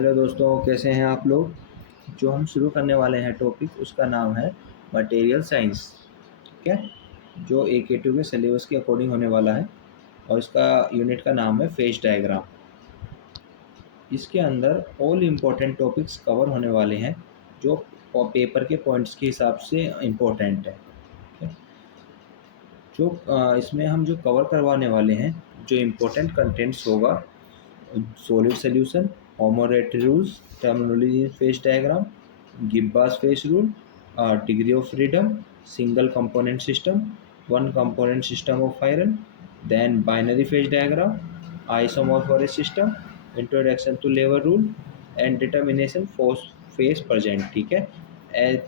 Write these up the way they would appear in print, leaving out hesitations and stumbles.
Hello दोस्तों, कैसे हैं आप लोग। जो हम शुरू करने वाले हैं टॉपिक, उसका नाम है मटेरियल साइंस। ठीक है, जो AK2 के सिलेबस के अकॉर्डिंग होने वाला है और इसका यूनिट का नाम है फेज डायग्राम। इसके अंदर ऑल इम्पोर्टेंट टॉपिक्स कवर होने वाले हैं जो पेपर के पॉइंट्स के हिसाब से इम्पोर्टेंट है। ठीक है? जो इसमें हम जो कवर करवाने वाले हैं, जो इम्पोर्टेंट कंटेंट्स होगा: solid solution, Homoretti rules, terminology in phase diagram, Gibba's phase rule, degree of freedom, single component system, one component system of iron, then binary phase diagram, isomorphosis system, introduction to lever rule and determination force phase present। ठीक है,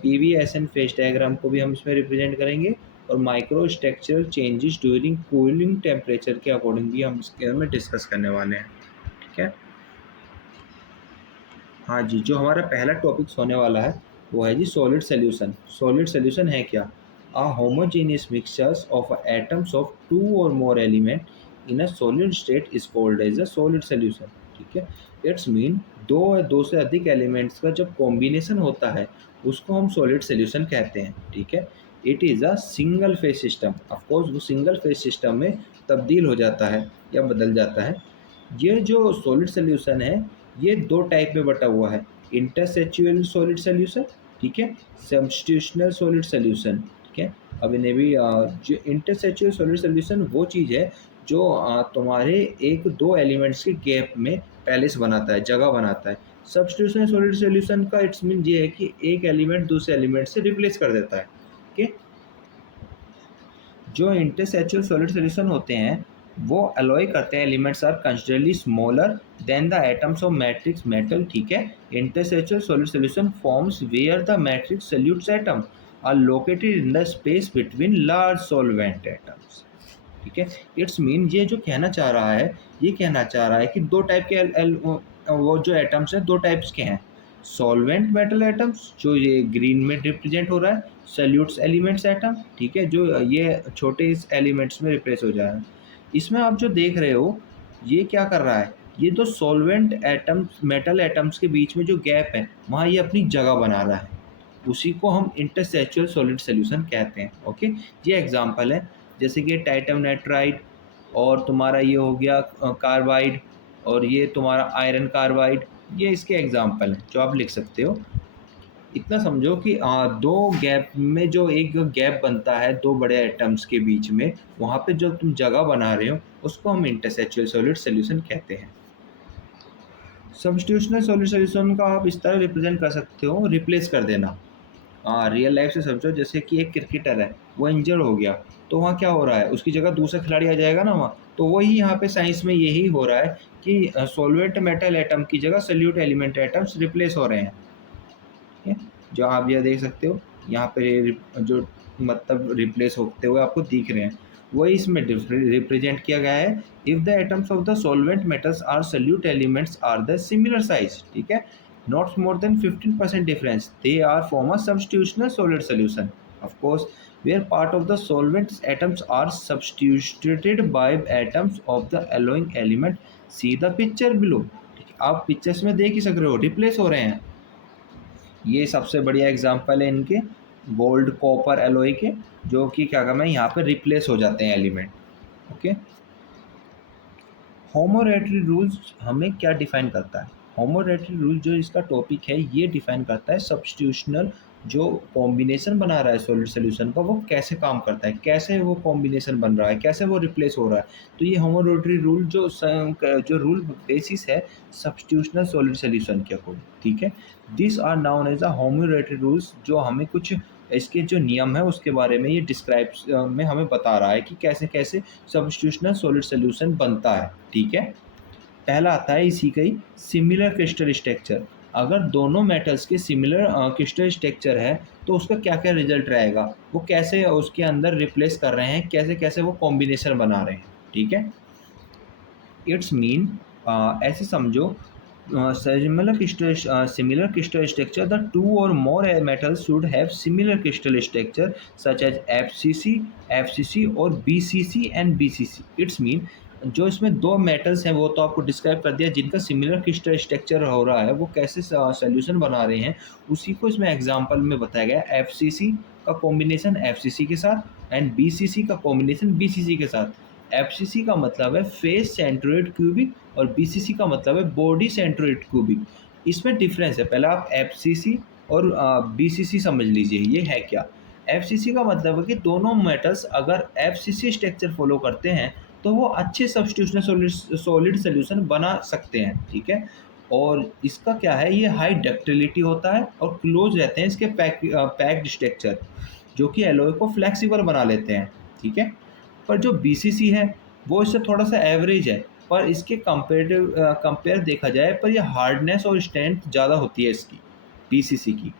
PV-SN phase diagram को भी हम इसमें represent करेंगे और micro structural changes during cooling temperature के according भी हम इसके में डिस्कस करने वाले हैं। ठीक है, हाँ जी, जो हमारा पहला टॉपिक्स होने वाला है वो है जी सॉलिड सॉल्यूशन। सॉलिड सॉल्यूशन है क्या? A homogeneous mixtures of atoms of two और more element in a solid state is called as a solid solution. ठीक है, इट्स मीन दो से अधिक एलिमेंट्स का जब कॉम्बिनेशन होता है उसको हम सॉलिड सॉल्यूशन कहते हैं। ठीक है, it is a single phase system. Of course वो सिंगल फेज सिस्टम में तब्दील हो जाता है या बदल जाता है। ये जो सॉलिड सॉल्यूशन है ये दो टाइप में बटा हुआ है: इंटरसेचुअल सॉलिड सॉल्यूशन, ठीक है, सब्स्टिट्यूशनल सॉलिड सॉल्यूशन। ठीक है, अब इन्हें भी जो इंटरसेचुअल सॉलिड सॉल्यूशन वो चीज़ है जो तुम्हारे एक दो एलिमेंट्स के गैप में पैलेस बनाता है, जगह बनाता है। सब्स्टिट्यूशनल सॉलिड सॉल्यूशन का इट्स मीन ये है कि एक एलिमेंट दूसरे एलिमेंट से रिप्लेस कर देता है। ठीक है, जो इंटरसेचुअल सॉलिड सॉल्यूशन होते हैं वो अलॉय करते हैं elements are considerably smaller than the atoms of matrix metal. ठीक है, interstitial solid solution forms where the matrix solutes atom are located in the space between large solvent atoms. ठीक है, it's mean ये जो कहना चाह रहा है, ये कहना चाह रहा है कि दो टाइप के वो जो एटम्स हैं दो टाइप्स के हैं: सॉल्वेंट मेटल एटम्स जो ये ग्रीन में रिप्रेजेंट हो रहा है, सल्यूट्स एलिमेंट्स एटम, ठीक है, जो ये छोटे इस एलिमेंट्स में रिप्लेस हो जाएगा। इसमें आप जो देख रहे हो ये क्या कर रहा है, ये दो सॉल्वेंट एटम्स मेटल एटम्स के बीच में जो गैप है वहाँ ये अपनी जगह बना रहा है, उसी को हम इंटरसेचुअल सॉलिड सॉल्यूशन कहते हैं। ओके, ये एग्जांपल है जैसे कि टाइटम नाइट्राइड और तुम्हारा ये हो गया कार्बाइड और ये तुम्हारा आयरन कार्बाइड, ये इसके एग्जांपल हैं जो आप लिख सकते हो। इतना समझो कि दो गैप में जो एक गैप बनता है दो बड़े एटम्स के बीच में, वहाँ पे जो तुम जगह बना रहे हो उसको हम इंटरसेचुअल सॉलिड सॉल्यूशन कहते हैं। सब्स्टिट्यूशनल सॉलिड सॉल्यूशन का आप इस तरह रिप्रेजेंट कर सकते हो: रिप्लेस कर देना। रियल लाइफ से समझो, जैसे कि एक क्रिकेटर है, वो इंजर हो गया तो वहाँ क्या हो रहा है, उसकी जगह दूसरा खिलाड़ी आ जाएगा ना वहाँ। तो वही यहाँ पे साइंस में यही हो रहा है कि सॉल्वेंट मेटल एटम की जगह सल्यूट एलिमेंट एटम्स रिप्लेस हो रहे हैं। ठीक है, जो आप यह देख सकते हो यहाँ पे जो मतलब रिप्लेस होते हुए आपको दिख रहे हैं, वही इसमें रिप्रेजेंट किया गया है। If the atoms of the solvent metals are solute elements are the similar size, ठीक है, not more than 15% difference, they are form a substitutional solid solution. Of course, where part of the solvent's atoms are substituted by atoms of the alloying element, see the picture below। ठीक है, आप pictures में देख ही सक रहे हो, replace हो रहे हैं। ये सबसे बढ़िया एग्जांपल है इनके गोल्ड कॉपर एलॉय के, जो कि क्या कहना है यहाँ पे रिप्लेस हो जाते हैं एलिमेंट। ओके, होमोरेटरी रूल्स हमें क्या डिफाइन करता है? होमोरेटरी रूल जो इसका टॉपिक है ये डिफाइन करता है सब्स्टिट्यूशनल जो कॉम्बिनेशन बना रहा है सॉलिड सॉल्यूशन का वो कैसे काम करता है, कैसे वो कॉम्बिनेशन बन रहा है, कैसे वो रिप्लेस हो रहा है। तो ये होमोरेटरी रूल जो रूल बेसिस है सब्स्टिट्यूशनल सॉलिड सॉल्यूशन के अकॉर्डिंग। ठीक है, this are known as a Hume Rothery rules, जो हमें कुछ इसके जो नियम है उसके बारे में ये डिस्क्राइब में हमें बता रहा है कि कैसे कैसे सब्स्टिट्यूशनल सॉलिड सॉल्यूशन बनता है। ठीक है, पहला आता है इसी का ही सिमिलर क्रिस्टल स्ट्रक्चर। अगर दोनों मेटल्स के सिमिलर क्रिस्टल स्ट्रक्चर है तो उसका क्या क्या रिजल्ट रहेगा, वो कैसे उसके अंदर रिप्लेस कर रहे हैं, कैसे कैसे वो कॉम्बिनेशन बना रहे हैं। ठीक है, इट्स मीन ऐसे समझो similar crystal structure, the two or more metals should have similar crystal structure such as FCC, FCC or BCC and BCC. It's mean जो इसमें दो मेटल्स हैं वो तो आपको डिस्क्राइब कर दिया, जिनका सिमिलर क्रिस्टल स्ट्रक्चर हो रहा है, वो कैसे सोल्यूशन बना रहे हैं उसी को इसमें एग्जांपल में बताया गया है। एफसीसी का कॉम्बिनेशन एफसीसी के साथ एंड बीसीसी का कॉम्बिनेशन बीसीसी के साथ। एफसीसी का मतलब है फेस सेंट्रोइड क्यूबिक और बीसीसी का मतलब है बॉडी सेंट्रोइड क्यूबिक। इसमें डिफरेंस है, पहले आप एफसीसी और बीसीसी समझ लीजिए ये है क्या। एफसीसी का मतलब है कि दोनों मेटल्स अगर एफसीसी स्ट्रक्चर फॉलो करते हैं तो वो अच्छे सब्स्टिट्यूशनल सॉलिड सोल्यूशन बना सकते हैं, ठीक है। और इसका क्या है, ये हाई डक्टिलिटी होता है और क्लोज रहते हैं इसके पैक्ड स्ट्रक्चर, जो कि एलॉय को फ्लेक्सिबल बना लेते हैं, ठीक है। पर जो बीसीसी है वो इससे थोड़ा सा एवरेज है, पर इसके कंपेयर देखा जाए पर ये हार्डनेस और स्ट्रेंथ ज़्यादा होती है इसकी, बीसीसी की।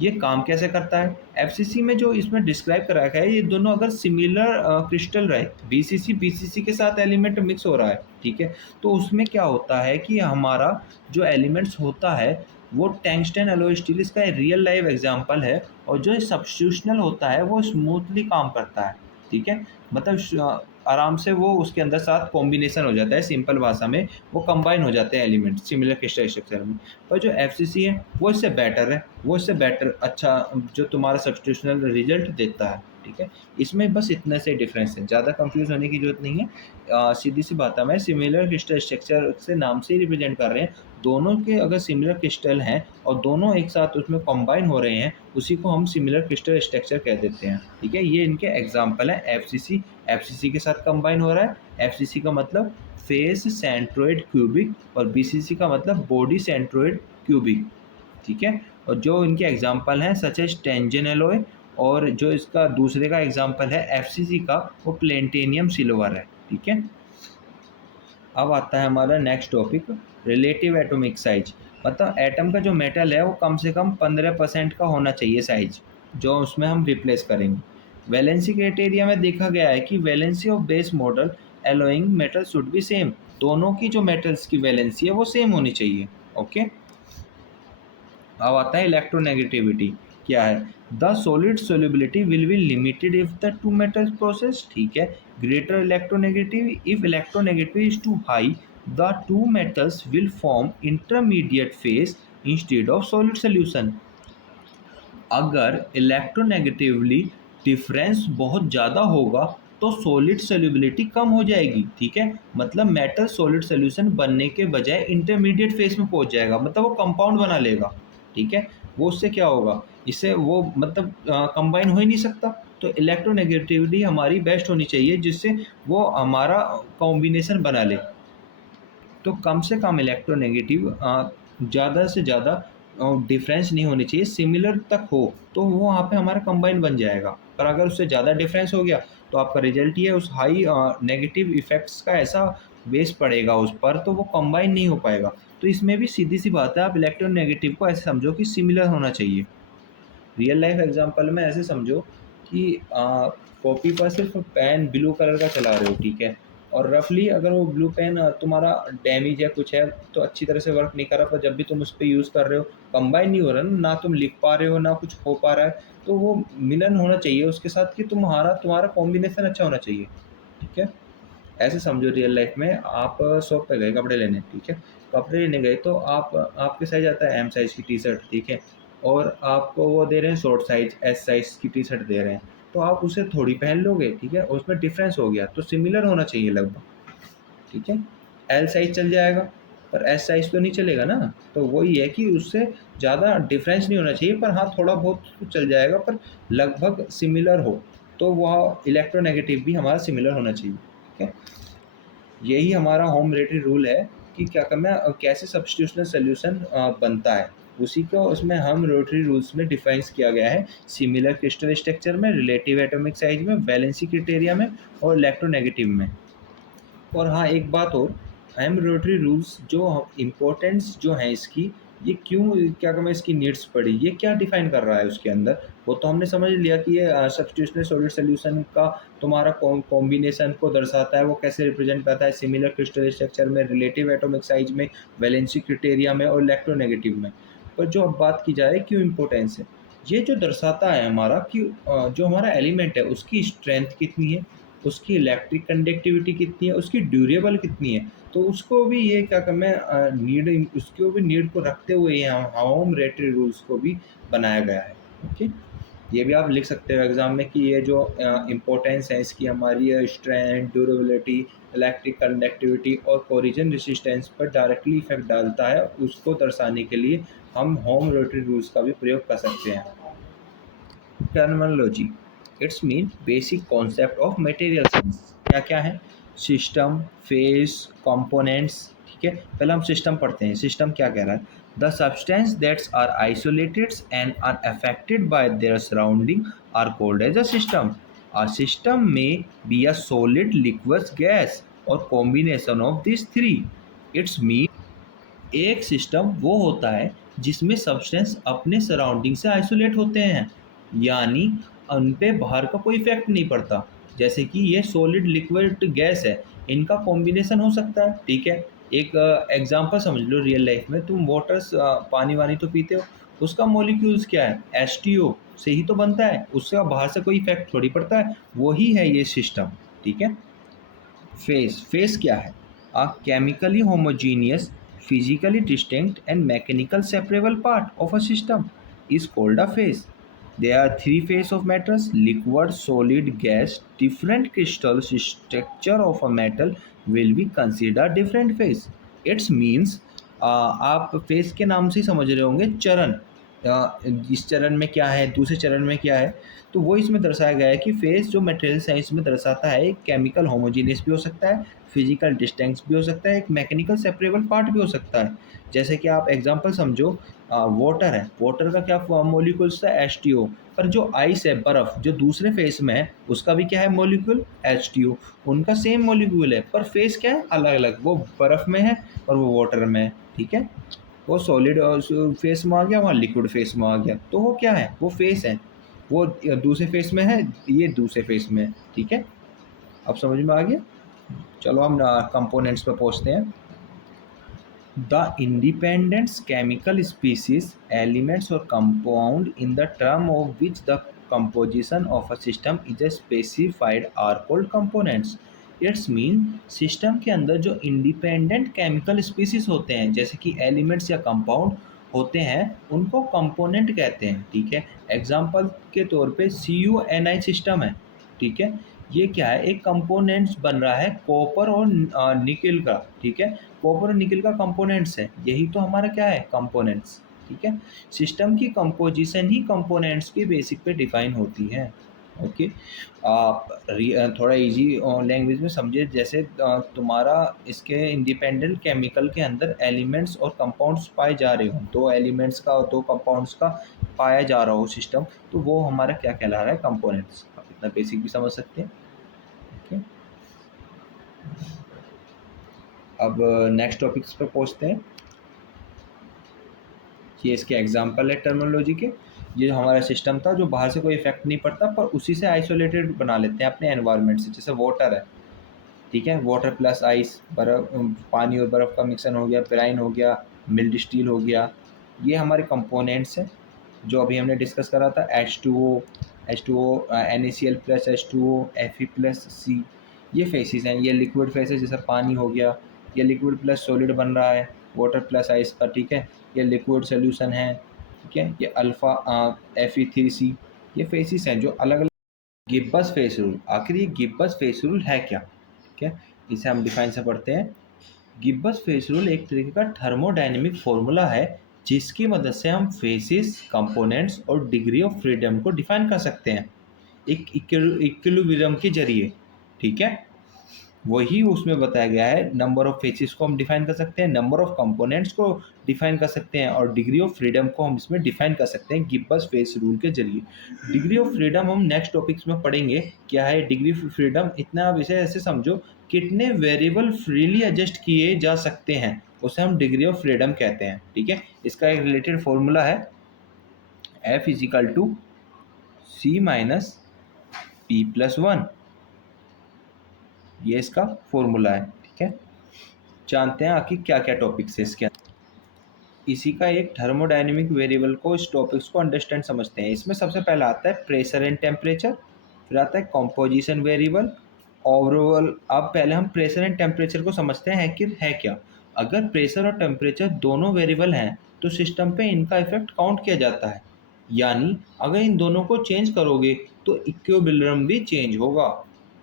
ये काम कैसे करता है, एफसीसी में जो इसमें डिस्क्राइब करा गया है, ये दोनों अगर सिमिलर क्रिस्टल रहे, बीसीसी बीसीसी के साथ एलिमेंट मिक्स हो रहा है, ठीक है, तो उसमें क्या होता है कि हमारा जो एलिमेंट्स होता है वो टंगस्टन एलॉय स्टील इसका रियल लाइफ एग्जांपल है। और जो सब्स्टिट्यूशनल होता है वो स्मूथली काम करता है, ठीक है। मतलब आराम से वो उसके अंदर साथ कॉम्बिनेशन हो जाता है, सिंपल भाषा में वो कंबाइन हो जाते हैं एलिमेंट सिमिलर क्रिस्टल स्ट्रक्चर में। पर जो एफसीसी है वो इससे बेटर है, वो इससे बेटर अच्छा जो तुम्हारा सब्स्टिट्यूशनल रिजल्ट देता है, ठीक है। इसमें बस इतने से डिफरेंस है, ज़्यादा कंफ्यूज होने की जरूरत नहीं है। सीधी सी बात है, मैं सिमिलर क्रिस्टल स्ट्रक्चर से नाम से ही रिप्रेजेंट कर रहे हैं। दोनों के अगर सिमिलर क्रिस्टल हैं और दोनों एक साथ उसमें कंबाइन हो रहे हैं, उसी को हम सिमिलर क्रिस्टल स्ट्रक्चर कह देते हैं, ठीक है। ये इनके एग्जाम्पल हैं। एफसीसी एफसीसी के साथ कंबाइन हो रहा है, एफसीसी का मतलब फेस सेंट्रोइड क्यूबिक और बीसीसी का मतलब बॉडी सेंट्रोइड क्यूबिक, ठीक है। और जो इनके एग्जाम्पल हैं सच एज टेंजन एलॉय, और जो इसका दूसरे का एग्जाम्पल है एफसीसी का वो प्लेटिनियम सिल्वर है, ठीक है। अब आता है हमारा next topic, relative atomic size. मतलब एटम का जो मेटल है वो कम से कम 15% का होना चाहिए साइज, जो उसमें हम रिप्लेस करेंगे। वैलेंसी क्राइटेरिया में देखा गया है कि valency of base model allowing metal should be same, दोनों की जो मेटल्स की वैलेंसी है वो सेम होनी चाहिए, ओके। अब आता है इलेक्ट्रोनेगेटिविटी क्या है। The solid solubility will be limited if the two metals process, ठीक है। Greater electronegative if electronegativity is too high the two metals will form intermediate phase instead of solid solution. अगर electronegatively difference बहुत ज़्यादा होगा तो solid solubility कम हो जाएगी, ठीक है। मतलब मेटल सॉलिड सोल्यूशन बनने के बजाय इंटरमीडिएट फेज में पहुंच जाएगा, मतलब वो कंपाउंड बना लेगा, ठीक है। वो उससे क्या होगा, इससे वो मतलब कंबाइन हो ही नहीं सकता। तो इलेक्ट्रोनेगेटिविटी हमारी बेस्ट होनी चाहिए जिससे वो हमारा कॉम्बिनेशन बना ले। तो कम से कम इलेक्ट्रोनेगेटिव ज़्यादा से ज़्यादा डिफरेंस नहीं होनी चाहिए, सिमिलर तक हो तो वो वहाँ पे हमारा कंबाइन बन जाएगा। पर अगर उससे ज़्यादा डिफरेंस हो गया तो आपका रिजल्ट ये उस हाई नेगेटिव इफ़ेक्ट्स का ऐसा बेस पड़ेगा उस पर, तो वो कंबाइन नहीं हो पाएगा। तो इसमें भी सीधी सी बात है, आप इलेक्ट्रोनेगेटिव को ऐसे समझो कि सिमिलर होना चाहिए। रियल लाइफ एग्जांपल में ऐसे समझो कि कॉपी पर सिर्फ पेन ब्लू कलर का चला रहे हो, ठीक है। और रफली अगर वो ब्लू पेन तुम्हारा डैमेज है कुछ है तो अच्छी तरह से वर्क नहीं कर रहा, पर जब भी तुम उस पर यूज़ कर रहे हो कंबाइन नहीं हो रहा ना तुम लिख पा रहे हो ना कुछ हो पा रहा है, तो वो मिलन होना चाहिए उसके साथ कि तुम्हारा कॉम्बिनेशन अच्छा होना चाहिए, ठीक है। ऐसे समझो रियल लाइफ में आप शॉप पे गए कपड़े लेने, ठीक है। कपड़े लेने गए तो आप आपके साइज आता है एम साइज़ की टी शर्ट, ठीक है। और आपको वो दे रहे हैं शॉर्ट साइज एस साइज़ की टी शर्ट दे रहे हैं, तो आप उसे थोड़ी पहन लोगे, ठीक है। उसमें डिफरेंस हो गया तो सिमिलर होना चाहिए लगभग, ठीक है। एल साइज़ चल जाएगा पर एस साइज़ तो नहीं चलेगा ना। तो वही है कि उससे ज़्यादा डिफरेंस नहीं होना चाहिए, पर हाँ थोड़ा बहुत तो चल जाएगा पर लगभग सिमिलर हो, तो वह इलेक्ट्रोनेगेटिव भी हमारा सिमिलर होना चाहिए, ठीक है। यही हमारा होम रेटरी रूल है कि क्या करना है, कैसे सब्स्टिट्यूशनल सोल्यूशन बनता है, उसी को उसमें हम रोटरी रूल्स में डिफाइंस किया गया है। सिमिलर क्रिस्टल स्ट्रक्चर में, रिलेटिव एटॉमिक साइज में, वैलेंसी क्राइटेरिया में और इलेक्ट्रोनेगेटिव में। और हाँ एक बात और, एम्ब्रॉयडरी रूल्स जो इम्पोर्टेंस जो है इसकी, ये क्यों क्या कहते हैं इसकी नीड्स पड़ी, ये क्या डिफाइन कर रहा है उसके अंदर, वो तो हमने समझ लिया कि ये सब्स्टिट्यूशनल सॉलिड सोल्यूशन का तुम्हारा कॉम्बिनेशन को दर्शाता है, वो कैसे रिप्रेजेंट करता है सिमिलर क्रिस्टल स्ट्रक्चर में, रिलेटिव एटॉमिक साइज में, वैलेंसी क्राइटेरिया में और इलेक्ट्रोनेगेटिव में। पर जो अब बात की जाए क्यों इम्पोर्टेंस है, ये जो दर्शाता है हमारा कि जो हमारा एलिमेंट है उसकी स्ट्रेंथ कितनी है, उसकी इलेक्ट्रिक कंडक्टिविटी कितनी है, उसकी ड्यूरेबल कितनी है। तो उसको भी ये क्या करना है, नीड, उसको भी नीड को रखते हुए यहाँ होम रेटरी रूल्स को भी बनाया गया है। ओके, ये भी आप लिख सकते हो एग्जाम में कि ये जो इम्पोर्टेंस है इसकी हमारी स्ट्रेंथ, ड्यूरेबिलिटी, इलेक्ट्रिक कंडक्टिविटी और कोरिजन रेसिस्टेंस पर डायरेक्टली इफेक्ट डालता है, उसको दर्शाने के लिए हम होम रेटरी रूल्स का भी प्रयोग कर सकते हैं। Terminology, it's mean basic concept of material science. क्या क्या है? System, face, components. ठीक है, पहले हम सिस्टम पढ़ते हैं। सिस्टम क्या कह रहा है? The substance that's are isolated and are affected by their surrounding are called as a system. A system में be a solid, liquid, gas और combination of this three. It's mean एक system वो होता है जिसमें सब्सटेंस अपने surrounding से isolate होते हैं, यानी उन पे बाहर का कोई इफेक्ट नहीं पड़ता। जैसे कि ये सॉलिड, लिक्विड, गैस है, इनका कॉम्बिनेशन हो सकता है। ठीक है, एक एग्जांपल समझ लो, रियल लाइफ में तुम वाटर, पानी वानी तो पीते हो, उसका मॉलिक्यूल्स क्या है? H2O से ही तो बनता है, उसका बाहर से कोई इफेक्ट थोड़ी पड़ता है। वही है ये सिस्टम। ठीक है। फेस क्या है? A chemically homogeneous, physically distinct and mechanical separable part of a system is called a phase. There are three phases of matters: liquid, solid, gas. Different crystal structure of a metal will be considered different phase. It means आप face के नाम से ही समझ रहे होंगे चरण, इस चरण में क्या है, दूसरे चरण में क्या है। तो वो इसमें दर्शाया गया है कि फेस जो मटेरियल साइंस में दर्शाता है, एक केमिकल होमोजीनियस भी हो सकता है, फिजिकल डिस्टेंस भी हो सकता है, एक मैकेनिकल सेपरेबल पार्ट भी हो सकता है। जैसे कि आप एग्जांपल समझो, वाटर है, वाटर का क्या मॉलिक्यूल्स है? H2O। पर जो आइस है, बर्फ, जो दूसरे फेस में है, उसका भी क्या है मॉलिक्यूल? H2O। उनका सेम मॉलिक्यूल है पर फेस क्या है? अलग अलग। वो बर्फ में है और वो वाटर में है। ठीक है, वो सॉलिड फेस में आ गया, वहाँ लिक्विड फेस में आ गया, तो वो क्या है? वो फेस है। वो दूसरे फेस में है, ये दूसरे फेस में है। ठीक है, अब समझ में आ गया। चलो हम कंपोनेंट्स पे पहुँचते हैं। The independent chemical species, elements or compound in the term of which the composition of a system is specified are called components. It's mean system के अंदर जो इंडिपेंडेंट केमिकल स्पीसीज होते हैं, जैसे कि एलिमेंट्स या कंपाउंड होते हैं, उनको कंपोनेंट कहते हैं। ठीक है, एग्जांपल के तौर पे CuNi सिस्टम है। ठीक है, ये क्या है? एक कंपोनेंट्स बन रहा है कॉपर और निकेल का। ठीक है, कॉपर और निकल का कंपोनेंट्स है, यही तो हमारा क्या है? कंपोनेंट्स। ठीक है, सिस्टम की कंपोजिशन ही कंपोनेंट्स के बेसिक पे डिफाइन होती है। ओके, आप थोड़ा इजी लैंग्वेज में समझिए। जैसे तुम्हारा इसके इंडिपेंडेंट केमिकल के अंदर एलिमेंट्स और कंपाउंड्स पाए जा रहे हो, दो एलिमेंट्स का और दो कंपाउंड्स का पाया जा रहा हो सिस्टम, तो वो हमारा क्या कहला रहा है? कंपोनेंट्स। आप इतना बेसिक भी समझ सकते हैं। ओके, अब नेक्स्ट टॉपिक्स पे पहुँचते हैं। ये इसके एग्जाम्पल है टर्मिनोलॉजी के। ये जो हमारा सिस्टम था, जो बाहर से कोई इफेक्ट नहीं पड़ता, पर उसी से आइसोलेटेड बना लेते हैं अपने एनवायरनमेंट से। जैसे वाटर है, ठीक है, वाटर प्लस आइस, बर्फ, पानी और बर्फ़ का मिक्सन हो गया, पेराइन हो गया, मिल्ड स्टील हो गया। ये हमारे कंपोनेंट्स हैं जो अभी हमने डिस्कस करा था। H2O, NaCl plus H2O, Fe plus C, ये फेसिस हैं। ये लिक्विड फेस है, जैसे पानी हो गया, ये लिक्विड प्लस सॉलिड बन रहा है वाटर प्लस आइस का। ठीक है, ये लिक्विड सोल्यूशन है। ठीक है, ये अल्फ़ा Fe3C, ये फेसिस हैं जो अलग अलग। गिब्बस फेस रूल, आखिर ये गिब्बस फेस रूल है क्या? ठीक है, इसे हम डिफाइन से पढ़ते हैं। गिब्बस फेस रूल एक तरीके का थर्मोडायनेमिक फॉर्मूला है जिसकी मदद से हम फेसिस, कंपोनेंट्स और डिग्री ऑफ फ्रीडम को डिफाइन कर सकते हैं एक इक्विलिब्रियम के जरिए। ठीक है, वही उसमें बताया गया है। नंबर ऑफ फेसेस को हम डिफाइन कर सकते हैं, नंबर ऑफ कंपोनेंट्स को डिफाइन कर सकते हैं, और डिग्री ऑफ फ्रीडम को हम इसमें डिफाइन कर सकते हैं गिब्बस फेस रूल के जरिए। डिग्री ऑफ फ्रीडम हम नेक्स्ट टॉपिक्स में पढ़ेंगे। क्या है डिग्री ऑफ फ्रीडम? इतना आप इसे ऐसे समझो, कितने वेरिएबल फ्रीली एडजस्ट किए जा सकते हैं, उसे हम डिग्री ऑफ फ्रीडम कहते हैं। ठीक है, इसका एक रिलेटेड फॉर्मूला है F = C-P+1। ये इसका फॉर्मूला है। ठीक है, जानते हैं आखिर क्या क्या टॉपिक्स है इसके अंदर। इसी का एक थर्मोडायनेमिक वेरिएबल को, इस टॉपिक्स को अंडरस्टैंड समझते हैं। इसमें सबसे पहला आता है प्रेशर एंड टेम्परेचर, फिर आता है कंपोजिशन वेरिएबल, ओवरऑल अब पहले हम प्रेशर एंड टेम्परेचर को समझते हैं कि है क्या। अगर प्रेशर और टेम्परेचर दोनों वेरिएबल हैं तो सिस्टम पे इनका इफेक्ट काउंट किया जाता है, यानी अगर इन दोनों को चेंज करोगे तो इक्विलिब्रियम भी चेंज होगा।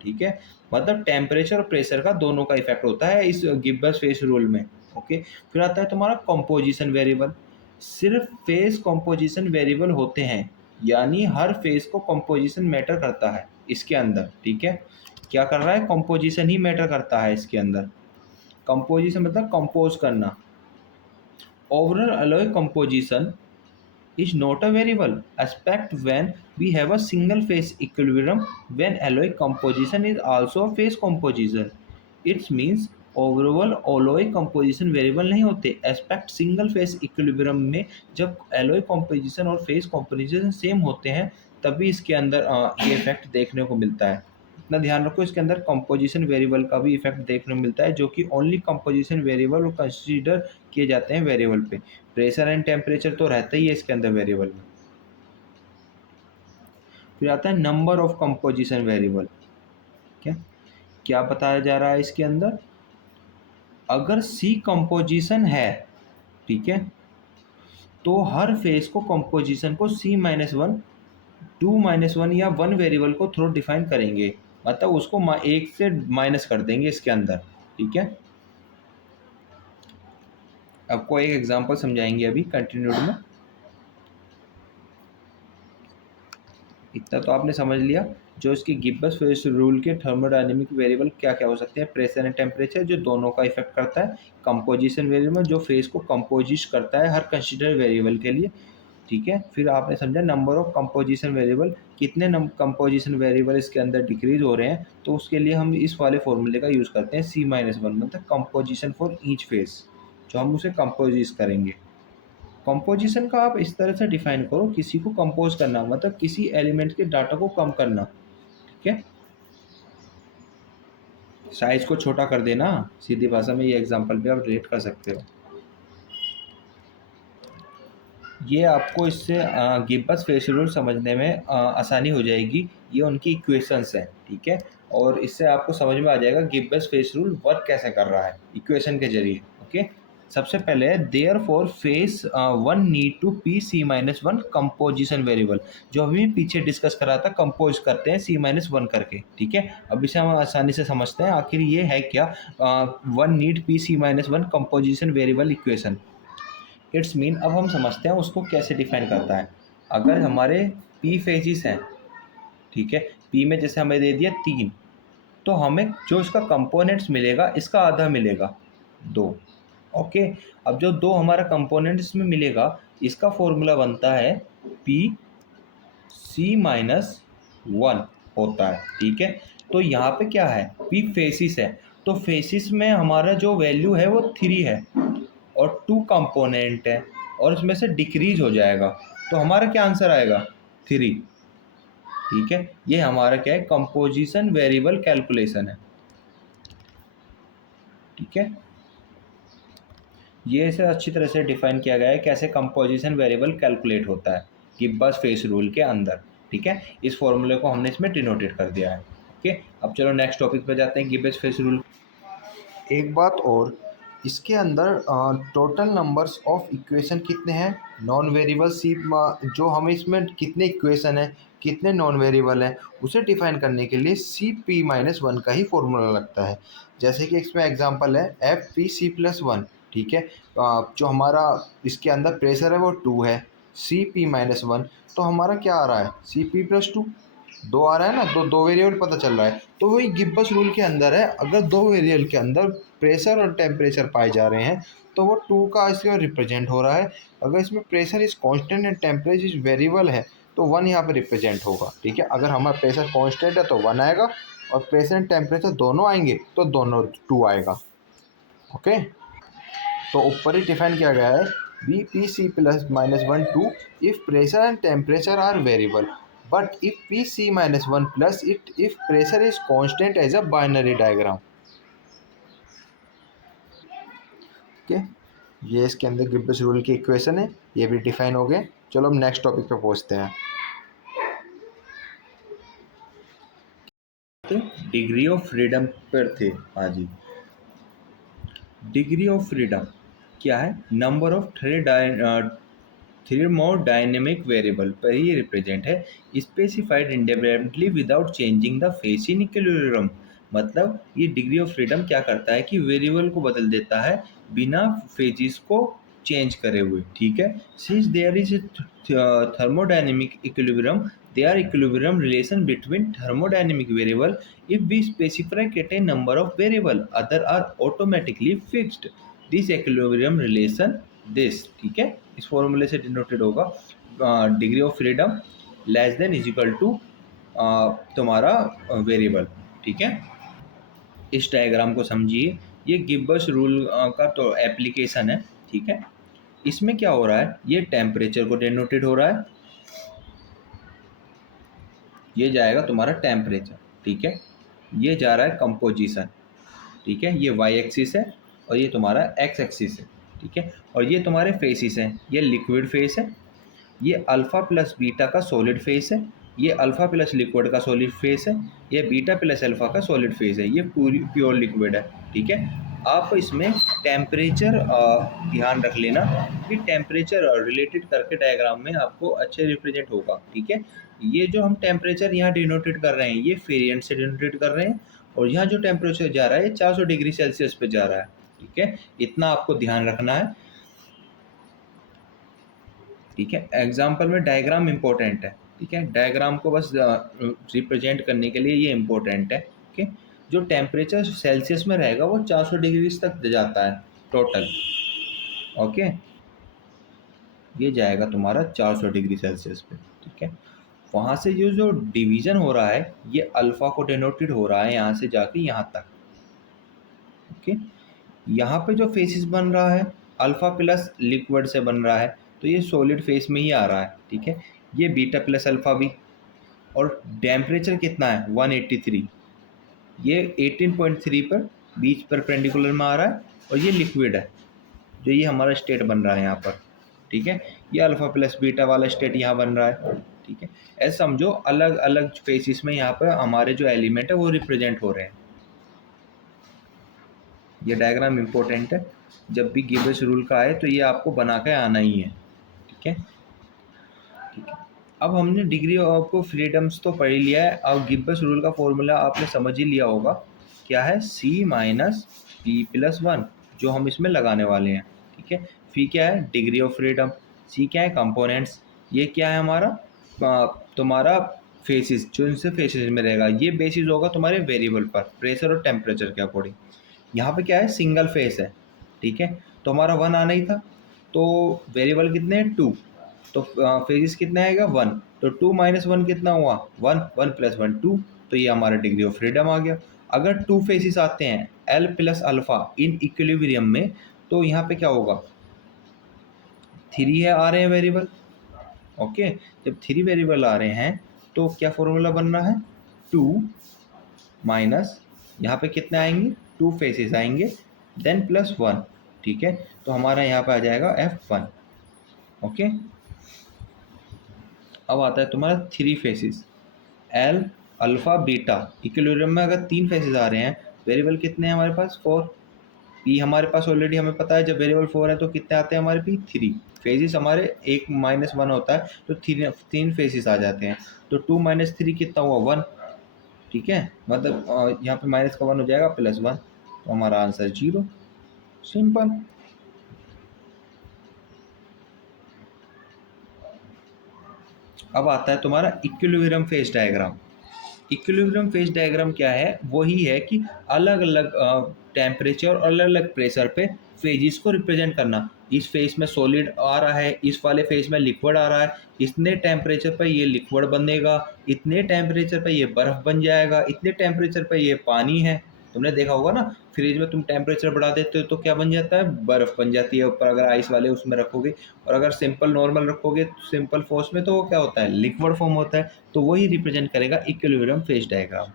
ठीक है, मतलब टेम्परेचर और प्रेशर का दोनों का इफेक्ट होता है इस गिब्स फेस रूल में। ओके, फिर आता है तुम्हारा कंपोजिशन वेरिएबल। सिर्फ फेस कंपोजिशन वेरिएबल होते हैं, यानी हर फेस को कंपोजिशन मैटर करता है इसके अंदर। ठीक है, क्या कर रहा है, कंपोजिशन ही मैटर करता है इसके अंदर। कंपोजिशन मतलब कंपोज करना। Overall alloy composition is not a variable aspect when we have a single phase equilibrium, when alloy composition is also a phase composition. It means overall alloy composition variable नहीं होते। Aspect single phase equilibrium में जब alloy composition और face composition same होते हैं तभी इसके अंदर ये इफेक्ट देखने को मिलता है। इतना ध्यान रखो, इसके अंदर कंपोजिशन वेरिएबल का भी इफेक्ट देखने को मिलता है, जो कि ओनली कंपोजिशन वेरिएबल और कंसीडर किए जाते हैं वेरिएबल पे। प्रेशर एंड टेम्परेचर तो रहता ही है इसके अंदर वेरिएबल में। फिर आता है नंबर ऑफ कंपोजिशन वेरिएबल। क्या बताया जा रहा है इसके अंदर, अगर सी कंपोजिशन है, ठीक है, तो हर फेज को कंपोजिशन को C-1, 2-1 या 1 वेरिएबल को थ्रू डिफाइन करेंगे, मतलब उसको एक से माइनस कर देंगे इसके अंदर। ठीक है, आपको एक एग्जांपल समझाएंगे अभी कंटिन्यूड में। इतना तो आपने समझ लिया जो इसके गिब्स फेस रूल के थर्मोडायनेमिक वेरिएबल क्या क्या हो सकते हैं। प्रेशर एंड टेम्परेचर जो दोनों का इफेक्ट करता है, कंपोजिशन वेरिएबल जो फेस को कंपोजिश करता है हर कंसीडर वेरिएबल के लिए। ठीक है, फिर आपने समझा नंबर ऑफ कंपोजिशन वेरिएबल, कितने कंपोजिशन वेरिएबल इसके अंदर डिक्रीज हो रहे हैं, तो उसके लिए हम इस वाले फॉर्मूले का यूज़ करते हैं C-1, मतलब कंपोजिशन फॉर ईच फेस, जो हम उसे कंपोजिश करेंगे। कंपोजिशन का आप इस तरह से डिफाइन करो, किसी को कंपोज करना मतलब किसी एलिमेंट के डाटा को कम करना। ठीक है, साइज को छोटा कर देना, सीधी भाषा में ये एग्जांपल भी आप रिलेट कर सकते हो। ये आपको इससे गिब्स फेस रूल समझने में आसानी हो जाएगी। ये उनकी इक्वेशंस हैं। ठीक है, और इससे आपको समझ में आ जाएगा गिब्स फेस रूल वर्क कैसे कर रहा है इक्वेशन के जरिए। ओके, सबसे पहले therefore phase 1 need to P C-1 composition variable, जो अभी पीछे डिस्कस करा था, कंपोज करते हैं C-1 करके। ठीक है, अब इसे हम आसानी से समझते हैं आखिर ये है क्या। 1 need P C-1 composition variable equation. It's mean, अब हम समझते हैं उसको कैसे डिफाइन करता है। अगर हमारे पी फेजिस हैं, ठीक है, पी में जैसे हमें दे दिया 3, तो हमें जो इसका कंपोनेंट्स मिलेगा इसका आधा मिलेगा 2। ओके, अब जो 2 हमारा कंपोनेंट इसमें मिलेगा इसका फॉर्मूला बनता है PC-1 होता है। ठीक है, तो यहाँ पे क्या है, पी फेसिस है, तो फेसिस में हमारा जो वैल्यू है वो 3 है और 2 कंपोनेंट है और उसमें से डिक्रीज हो जाएगा, तो हमारा क्या आंसर आएगा, 3। ठीक है, ये हमारा क्या है, कंपोजिशन वेरिएबल कैलकुलेशन है। ठीक है, ये इसे अच्छी तरह से डिफाइन किया गया है कैसे कंपोजिशन वेरिएबल कैलकुलेट होता है गिब्स फेस रूल के अंदर। ठीक है, इस फॉर्मूले को हमने इसमें डिनोटेड कर दिया है। ओके, अब चलो नेक्स्ट टॉपिक पे जाते हैं, गिब्स फेस रूल। एक बात और, इसके अंदर टोटल नंबर्स ऑफ इक्वेशन कितने हैं, नॉन वेरिएबल सी, जो हमें इसमें कितने इक्वेशन है, कितने नॉन वेरिएबल हैं, उसे डिफाइन करने के लिए CP-1 का ही फॉर्मूला लगता है। जैसे कि इसमें एग्जांपल है FP+C+1। ठीक है, जो हमारा इसके अंदर प्रेशर है वो 2 है, CP-1, तो हमारा क्या आ रहा है, CP+2, 2 आ रहा है ना, दो वेरिएबल पता चल रहा है। तो वही गिब्स रूल के अंदर है, अगर 2 वेरिएबल के अंदर प्रेशर और टेम्परेचर पाए जा रहे हैं तो वो 2 का इसमें रिप्रेजेंट हो रहा है। अगर इसमें pressure is constant and temperature is variable है तो 1 यहाँ पे रिप्रेजेंट होगा। ठीक है, अगर हमारा प्रेशर कांस्टेंट है तो 1 आएगा और प्रेशर एंड टेम्परेचर दोनों आएंगे तो दोनों 2 आएगा। ओके, तो ऊपर ही डिफाइन किया गया है BP+C+-1 2 if pressure and temperature are variable, but if PC-1 plus it if pressure is constant as a binary diagram। Okay, ये इसके अंदर गिब्स रूल की इक्वेशन है, ये भी डिफाइन हो गए। चलो हम नेक्स्ट टॉपिक पे पहुंचते हैं। डिग्री ऑफ फ्रीडम पर थे। हाँ जी, डिग्री ऑफ फ्रीडम क्या है? नंबर ऑफ thermodynamic वेरिएबल पर ही रिप्रेजेंट है, specified independently without changing the face in equilibrium. मतलब ये डिग्री ऑफ फ्रीडम क्या करता है कि वेरिएबल को बदल देता है बिना फेजिस को चेंज करे हुए, ठीक है। Since there is thermodynamic equilibrium, they are equilibrium relation between thermodynamic variable. If we specify a number of variable, other are automatically fixed. This equilibrium relation, this, ठीक है, इस फॉर्मूले से डिनोटेड होगा degree of freedom less than is equal to तुम्हारा variable, ठीक है। इस डायग्राम को समझिए, ये गिब्बस रूल का तो एप्लीकेशन है, ठीक है। इसमें क्या हो रहा है, ये टेम्परेचर को डिनोटेड हो रहा है, ये जाएगा तुम्हारा टेम्परेचर, ठीक है। ये जा रहा है कंपोजिशन, ठीक है, ये वाई एक्सिस है और ये तुम्हारा एक्स एक्सिस है, ठीक है। और ये तुम्हारे फेसिस हैं, ये लिक्विड फेस है, ये अल्फ़ा प्लस बीटा का सॉलिड फेस है, ये अल्फ़ा प्लस लिक्विड का सॉलिड फेस है, ये बीटा प्लस अल्फ़ा का सॉलिड फेस है, ये पूरी प्योर लिक्विड है, ठीक है। आप इसमें टेम्परेचर ध्यान रख लेना कि टेम्परेचर रिलेटेड करके डायग्राम में आपको अच्छे रिप्रेजेंट होगा, ठीक है। ये जो हम टेम्परेचर यहाँ डिनोटेड कर रहे हैं, ये वेरिएंट से डिनोटेड कर रहे हैं, और यहाँ जो टेम्परेचर जा रहा है ये 400 डिग्री सेल्सियस पे जा रहा है, ठीक है। इतना आपको ध्यान रखना है, ठीक है। एग्जाम्पल में डायग्राम इम्पोर्टेंट है, ठीक है, डायग्राम को बस रिप्रेजेंट करने के लिए ये इम्पोर्टेंट है, ठीक है। जो टेम्परेचर सेल्सियस में रहेगा वो 400 डिग्री तक जाता है टोटल, ओके। ये जाएगा तुम्हारा 400 डिग्री सेल्सियस पे, ठीक है। वहाँ से जो जो डिवीज़न हो रहा है ये अल्फ़ा को डिनोटेड हो रहा है यहाँ से जाके यहाँ तक, ओके। यहाँ पे जो फेसिस बन रहा है अल्फ़ा प्लस लिक्विड से बन रहा है, तो ये सॉलिड फेस में ही आ रहा है, ठीक है। ये बीटा प्लस अल्फ़ा भी, और टेम्परेचर कितना है 183, ये 18.3 पर बीच परपेंडिकुलर में आ रहा है, और ये लिक्विड है जो ये हमारा स्टेट बन रहा है यहाँ पर, ठीक है। ये अल्फ़ा प्लस बीटा वाला स्टेट यहाँ बन रहा है, ठीक है। ऐसे समझो अलग अलग फेसिस में यहाँ पर हमारे जो एलिमेंट है वो रिप्रेजेंट हो रहे हैं। ये डायग्राम इम्पोर्टेंट है, जब भी गिब्स रूल का आए तो ये आपको बना के आना ही है, ठीक है, ठीक है। अब हमने डिग्री ऑफ फ्रीडम्स तो पढ़ ही लिया है, अब गिब्स रूल का फॉर्मूला आपने समझ ही लिया होगा, क्या है C माइनस P प्लस 1, जो हम इसमें लगाने वाले हैं, ठीक है। फी क्या है डिग्री ऑफ फ्रीडम, C क्या है कंपोनेंट्स, ये क्या है हमारा तुम्हारा फेसिस, जो इनसे फेसिस में रहेगा, ये बेसिस होगा तुम्हारे वेरिएबल पर प्रेशर और टेम्परेचर के अकॉर्डिंग। यहाँ पे क्या है सिंगल फेस है, ठीक है, तो हमारा 1 आना ही था, तो वेरिएबल कितने हैं 2, तो फेजिस कितना आएगा 1, तो 2 माइनस 1 कितना हुआ 1, 1 प्लस 1 2, तो ये हमारा डिग्री ऑफ फ्रीडम आ गया। अगर 2 फेसिस आते हैं L plus alpha in equilibrium में, तो यहाँ पे क्या होगा 3 है आ रहे हैं वेरिएबल, ओके। जब 3 वेरिएबल आ रहे हैं तो क्या फॉर्मूला बन रहा है 2 माइनस यहाँ पे कितने आएंगे 2 फेसेस आएंगे, देन प्लस 1, ठीक है। तो हमारा यहाँ पे आ जाएगा F1, ओके। अब आता है तुम्हारा 3 faces L alpha beta, equilibrium में अगर 3 फेसेस आ रहे हैं, वेरिएबल कितने हैं हमारे पास 4, P हमारे पास ऑलरेडी हमें पता है, जब वेरिएबल 4 है तो कितने आते हैं हमारे P 3, फेसेस हमारे 1 माइनस 1 होता है तो 3 फेसेस आ जाते हैं, तो 2 माइनस 3 कितना हुआ 1, ठीक है। मतलब यहाँ पे माइनस का 1 हो जाएगा प्लस 1, तो हमारा आंसर 0, सिंपल। अब आता है तुम्हारा equilibrium phase diagram. Equilibrium phase diagram क्या है, वही है कि अलग अलग टेम्परेचर और अलग अलग प्रेशर पे फेजिस को रिप्रेजेंट करना। इस फेज में सॉलिड आ रहा है, इस वाले फेज में लिक्विड आ रहा है, इतने टेम्परेचर पर ये लिक्विड बनेगा, इतने टेम्परेचर पर ये बर्फ़ बन जाएगा, इतने टेम्परेचर पर ये पानी है। तुमने देखा होगा ना फ्रिज में तुम टेम्परेचर बढ़ा देते हो तो क्या बन जाता है, बर्फ़ बन जाती है ऊपर, अगर आइस वाले उसमें रखोगे, और अगर सिंपल नॉर्मल रखोगे सिंपल फोर्स में तो वो क्या होता है लिक्विड फॉर्म होता है। तो वही रिप्रेजेंट करेगा equilibrium phase diagram.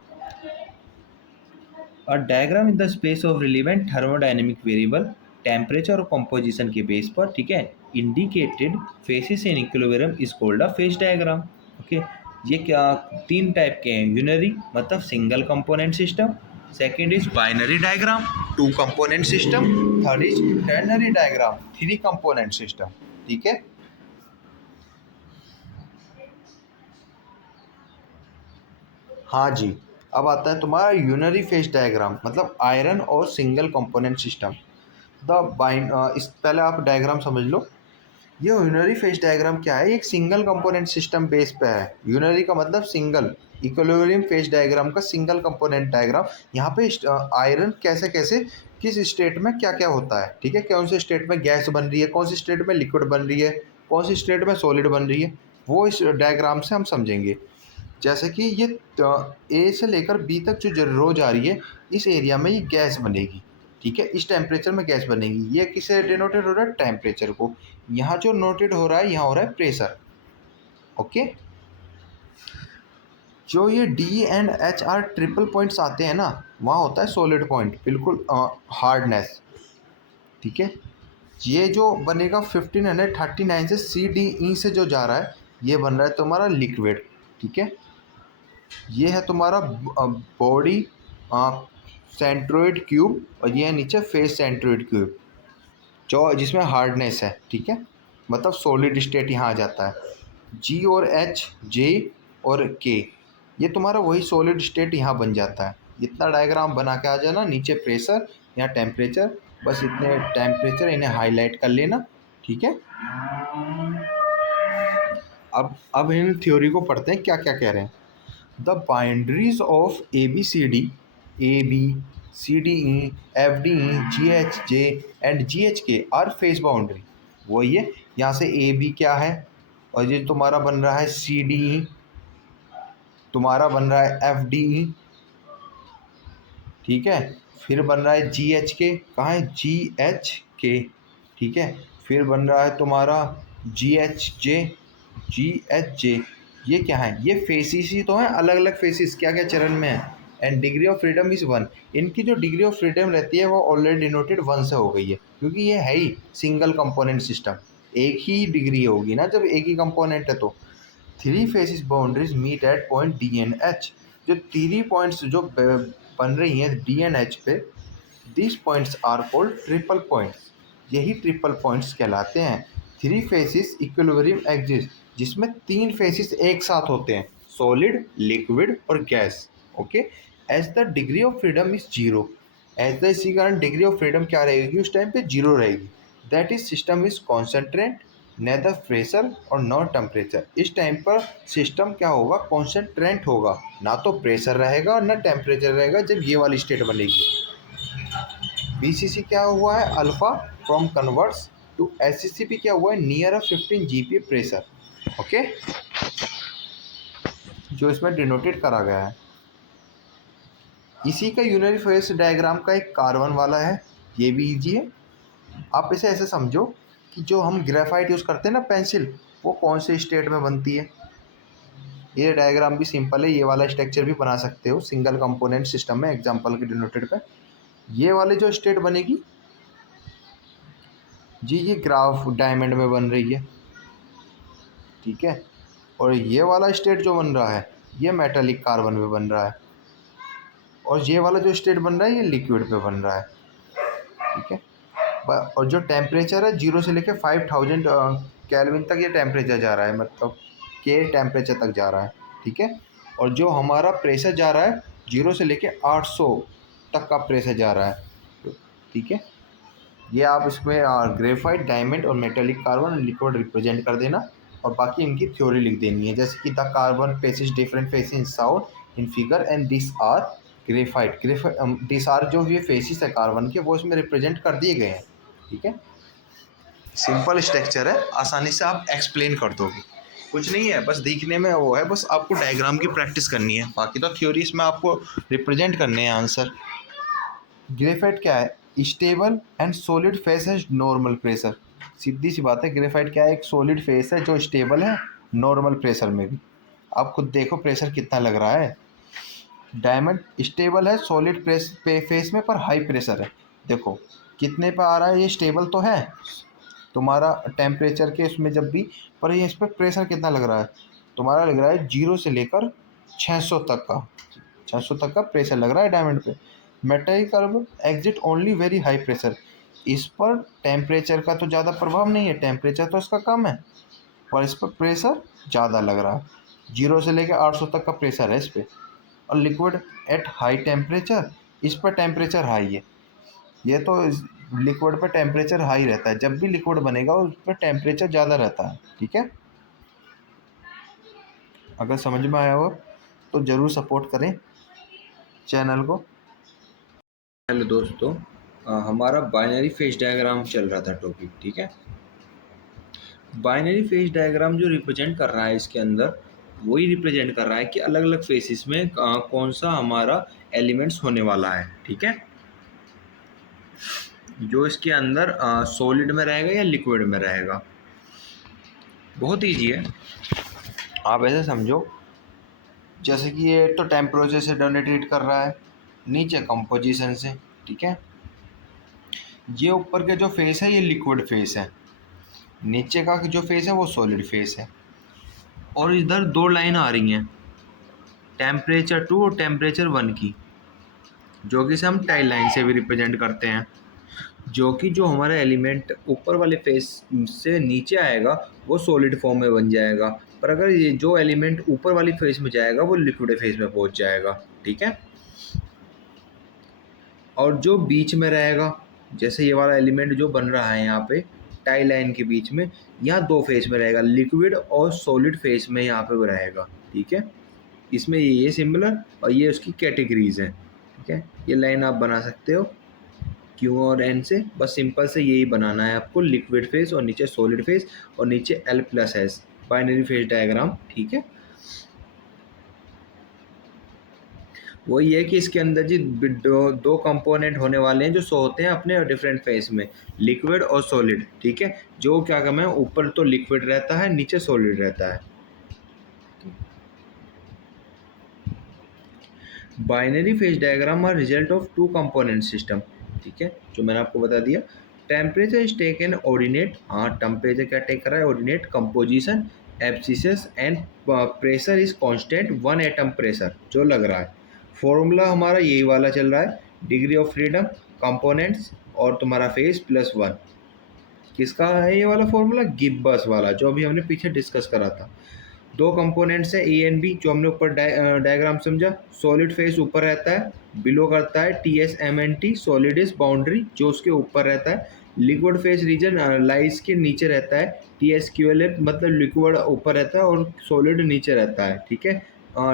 A diagram in the space of relevant thermodynamic variable temperature और कंपोजिशन के बेस पर, ठीक है, indicated faces in equilibrium is called a phase diagram, okay. ये क्या 3 टाइप के हैं, यूनरी मतलब single component system, second is binary diagram 2 component system, third is ternary diagram 3 component system. ठीक है, हाँ जी। अब आता है तुम्हारा यूनरी फेज डायग्राम मतलब आयरन और सिंगल कंपोनेंट सिस्टम। द बाइन इस पहले आप डायग्राम समझ लो। ये यूनरी फेज डायग्राम क्या है, एक सिंगल कंपोनेंट सिस्टम बेस पे है। यूनरी का मतलब सिंगल, इक्विलिब्रियम फेज डायग्राम का सिंगल कंपोनेंट डायग्राम। यहाँ पे आयरन कैसे कैसे किस स्टेट में क्या क्या होता है, ठीक है, कौन से स्टेट में गैस बन रही है, कौन सी स्टेट में लिक्विड बन रही है, कौन सी स्टेट में सॉलिड बन रही है, वो इस डायग्राम से हम समझेंगे। जैसे कि ये ए से लेकर बी तक जो रो जा रही है, इस एरिया में ये गैस बनेगी। ठीक है, इस टेम्परेचर में गैस बनेगी। ये किसे डिनोटेड हो रहा है, टेम्परेचर को। यहाँ जो नोटेड हो रहा है, यहाँ हो रहा है प्रेशर। ओके, जो ये D and H R triple points आते हैं ना, वहाँ होता है सॉलिड पॉइंट, बिल्कुल हार्डनेस। ठीक है, ये जो बनेगा 1539 से सी डी ई से जो जा रहा है, ये बन रहा है तुम्हारा लिक्विड। ठीक है, ये है तुम्हारा बॉडी सेंट्रोइड क्यूब, और ये है नीचे फेस सेंट्रोइड क्यूब जो जिसमें हार्डनेस है। ठीक है, मतलब सॉलिड स्टेट यहाँ आ जाता है। जी और एच, जे और के, ये तुम्हारा वही सॉलिड स्टेट यहाँ बन जाता है। इतना डायग्राम बना के आ जाना, नीचे प्रेशर, यहाँ टेम्परेचर, बस इतने टेम्परेचर इन्हें हाईलाइट कर लेना। ठीक है, अब इन थ्योरी को पढ़ते हैं क्या क्या कह रहे हैं। The boundaries of ABCD, AB, CDE, FDE, GHJ and GHK are phase boundary। वही है, यहाँ से AB क्या है, और ये तुम्हारा बन रहा है CDE, तुम्हारा बन रहा है FDE। ठीक है, फिर बन रहा है GHK, कहाँ है GHK। ठीक है, फिर बन रहा है तुम्हारा GHJ, GHJ। ये क्या है, ये फेसिस ही तो हैं, अलग अलग फेसिस क्या क्या चरण में है। And degree of freedom is 1। इनकी जो डिग्री ऑफ फ्रीडम रहती है वो ऑलरेडी डिनोटेड 1 से हो गई है, क्योंकि ये है ही सिंगल कंपोनेंट सिस्टम। एक ही डिग्री होगी ना जब एक ही कंपोनेंट है तो। 3 phases boundaries meet at point D and H. जो 3 पॉइंट्स जो बन रही हैं डी एंड एच पे, this points are called triple points. यही ट्रिपल पॉइंट्स कहलाते हैं। 3 फेसिस इक्विलिब्रियम एग्जिस्ट, जिसमें 3 फेसिस एक साथ होते हैं, सॉलिड, लिक्विड और gas. Okay, as the degree of freedom is zero. As the, इसी कारण डिग्री ऑफ फ्रीडम क्या रहेगी उस टाइम पे, जीरो रहेगी। That is system is constant, neither pressure और नॉट टेम्परेचर। इस टाइम पर सिस्टम क्या होगा, कॉन्सेंट्रेंट होगा, ना तो प्रेशर रहेगा और ना टेम्परेचर रहेगा जब ये वाली स्टेट बनेगी। बीसीसी क्या हुआ है, alpha from converts to SCCP क्या हुआ है, नियर 15 जीपीए प्रेशर। ओके, जो इसमें डिनोटेड करा गया है। इसी का यूनिट फेस डायग्राम का एक कार्बन वाला है, ये भी इजी है। आप इसे ऐसे समझो कि जो हम ग्रेफाइट यूज़ करते हैं ना, पेंसिल, वो कौन से स्टेट में बनती है। ये डायग्राम भी सिंपल है, ये वाला स्ट्रक्चर भी बना सकते हो सिंगल कंपोनेंट सिस्टम में, एग्जांपल के डिनोटेड पे। ये वाली जो स्टेट बनेगी जी, ये ग्राफ डायमंड में बन रही है। ठीक है, और ये वाला स्टेट जो बन रहा है, ये मेटालिक कार्बन में बन रहा है, और ये वाला जो स्टेट बन रहा है, ये लिक्विड पे बन रहा है। ठीक है, और जो टेम्परेचर है 0 से लेकर 5000 केल्विन तक ये टेम्परेचर जा रहा है, मतलब के टेम्परेचर तक जा रहा है। ठीक है, और जो हमारा प्रेशर जा रहा है 0 से लेकर 800 तक का प्रेशर जा रहा है। ठीक है, ये आप इसमें ग्रेफाइट, डायमंड और मेटालिक कार्बन लिक्विड रिप्रेजेंट कर देना, और बाकी इनकी थ्योरी लिख देनी है, जैसे कि the carbon phases different phases in sound in figure and this are graphite. This are जो ये फेसेस है कार्बन के, वो इसमें रिप्रेजेंट कर दिए गए हैं। ठीक है, सिंपल स्ट्रक्चर है, आसानी से आप एक्सप्लेन कर दोगे, कुछ नहीं है, बस दिखने में वो है, बस आपको डायग्राम की प्रैक्टिस करनी है, बाकी तो थ्योरी इसमें आपको रिप्रेजेंट करने हैं आंसर। ग्रेफाइट क्या है, स्टेबल एंड सॉलिड फेस है नॉर्मल प्रेशर। सीधी सी बात है, ग्रेफाइट क्या है, एक सॉलिड फेस है जो स्टेबल है नॉर्मल प्रेशर में भी। आप खुद देखो प्रेशर कितना लग रहा है। डायमंड स्टेबल है सॉलिड फेस में, पर हाई प्रेशर है। देखो कितने पे आ रहा है, ये स्टेबल तो है तुम्हारा टेम्परेचर के उसमें जब भी, पर ये इस पर प्रेशर कितना लग रहा है, तुम्हारा लग रहा है 0 से लेकर 600 तक का 600 तक का प्रेशर लग रहा है डायमंड पे। Metallic carbon exit only very high pressure, इस पर टेम्परेचर का तो ज़्यादा प्रभाव नहीं है, टेम्परेचर तो इसका कम है, पर इस पर प्रेशर ज़्यादा लग रहा है। 0 से लेकर 800 तक का प्रेशर है इस पर। और लिक्विड एट हाई टेम्परेचर, इस पर टेम्परेचर हाई है। ये तो लिक्विड पर टेम्परेचर हाई रहता है, जब भी लिक्विड बनेगा उस पर टेम्परेचर ज़्यादा रहता है। ठीक है, अगर समझ में आया हो तो ज़रूर सपोर्ट करें चैनल को। हेलो दोस्तों, हमारा बाइनरी फेज डायग्राम चल रहा था टॉपिक। ठीक है, बाइनरी फेज डायग्राम जो रिप्रेजेंट कर रहा है इसके अंदर वही रिप्रेजेंट कर रहा है कि अलग अलग फेसिस में कौन सा हमारा एलिमेंट्स होने वाला है। ठीक है, जो इसके अंदर सॉलिड में रहेगा या लिक्विड में रहेगा। बहुत ईजी है, आप ऐसे समझो जैसे कि ये तो टेम्परेचर से डोनेटेड कर रहा है, नीचे कंपोजिशन से। ठीक है, ये ऊपर के जो फेस है ये लिक्विड फेस है, नीचे का जो फेस है वो सॉलिड फेस है। और इधर दो लाइन आ रही हैं टेम्परेचर 2 और टेम्परेचर 1 की, जो कि इसे हम टाई लाइन से भी रिप्रेजेंट करते हैं। जो कि जो हमारा एलिमेंट ऊपर वाले फेस से नीचे आएगा वो सॉलिड फॉर्म में बन जाएगा, पर अगर ये जो एलिमेंट ऊपर वाली फेस में जाएगा वो लिक्विड फेस में पहुंच जाएगा। ठीक है, और जो बीच में रहेगा, जैसे ये वाला एलिमेंट जो बन रहा है यहाँ पे टाई लाइन के बीच में, यहाँ दो फेस में रहेगा, लिक्विड और सॉलिड फेस में यहाँ पे वो रहेगा। ठीक है, इसमें ये सिमिलर और ये उसकी कैटेगरीज हैं। ठीक है, ये लाइन आप बना सकते हो Q और N से, बस सिंपल से यही बनाना है आपको, लिक्विड फेस और नीचे सॉलिड फेस और नीचे L+S बाइनरी फेज डायग्राम। ठीक है, वही है कि इसके अंदर जी दो कंपोनेंट होने वाले हैं जो शो होते हैं अपने डिफरेंट फेस में, लिक्विड और सॉलिड। ठीक है, जो क्या कहते हैं ऊपर तो लिक्विड रहता है नीचे सॉलिड रहता है। Binary phase diagram are result of two component system. ठीक है, जो मैंने आपको बता दिया। टेम्परेचर इज टेकन ऑर्डिनेट, हाँ टेम्परेचर क्या टेक कर रहा है ordinate, composition abscissas and pressure is constant 1 atom pressure जो लग रहा है। फॉर्मूला हमारा यही वाला चल रहा है, डिग्री ऑफ फ्रीडम, कंपोनेंट्स और तुम्हारा फेज +1। किसका है ये वाला फॉर्मूला? गिब्बस वाला, जो अभी हमने पीछे डिस्कस करा था। दो कंपोनेंट्स है ए एंड बी, जो हमने ऊपर डायग्राम समझा। सॉलिड फेस ऊपर रहता है, बिलो करता है TSMNT, सॉलिड इज बाउंड्री जो उसके ऊपर रहता है। लिक्विड फेस रीजन लाइस के नीचे रहता है, TSQLF मतलब लिक्विड ऊपर रहता है और सॉलिड नीचे रहता है। ठीक है,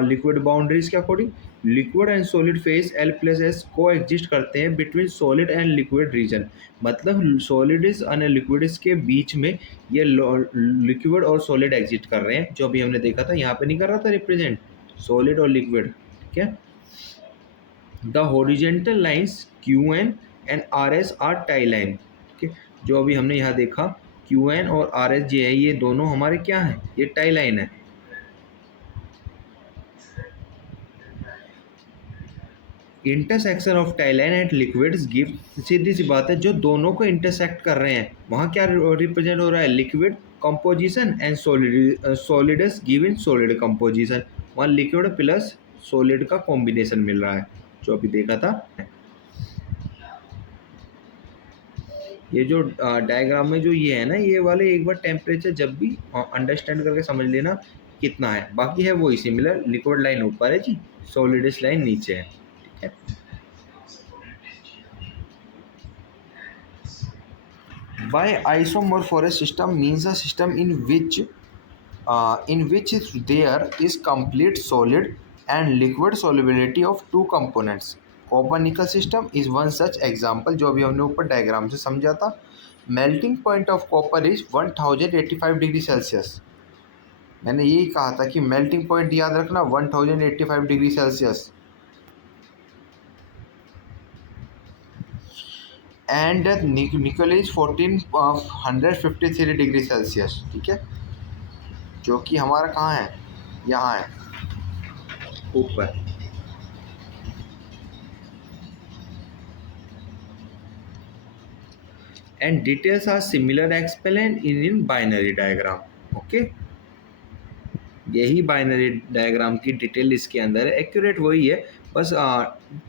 लिक्विड बाउंड्रीज के according liquid and solid phase L+S coexist करते हैं between solid and liquid region, मतलब सॉलिड एंड लिक्विड के बीच में ये लिक्विड और सॉलिड एग्जिट कर रहे हैं, जो अभी हमने देखा था यहाँ पे नहीं कर रहा था रिप्रेजेंट सॉलिड और लिक्विड। ठीक है, the horizontal lines QN and RS are tie line. ठीक है, जो अभी हमने यहाँ देखा QN और RS जो है ये दोनों हमारे क्या हैं, ये टाई लाइन है। Intersection of tie line and liquids give, सीधी सी बात है जो दोनों को इंटरसेक्ट कर रहे हैं वहाँ क्या रिप्रेजेंट हो रहा है, liquid composition and solids given solid composition, वहाँ लिक्विड प्लस सॉलिड का कॉम्बिनेशन मिल रहा है जो अभी देखा था। ये जो डायग्राम में जो ये है ना ये वाले, एक बार टेम्परेचर जब भी अंडरस्टैंड करके समझ लेना कितना है, बाकी है वही सिमिलर, लिक्विड लाइन ऊपर है जी, सॉलिडस लाइन नीचे है। ठीक है, by isomorphous system means a system in which there is complete solid and liquid solubility of two components. Copper-nickel system is one such example जो अभी हमने ऊपर डायग्राम से समझा था। Melting point of copper is 1085 degree Celsius. मैंने यही कहा था कि मेल्टिंग पॉइंट याद रखना 1085 डिग्री सेल्सियस। एंड निकल इज 1453 डिग्री सेल्सियस। ठीक है, जो कि हमारा कहाँ है, यहाँ है ऊपर। And details are similar explain in binary diagram. Okay, यही बाइनरी डायग्राम की डिटेल इसके अंदर है, एक्यूरेट वही है, बस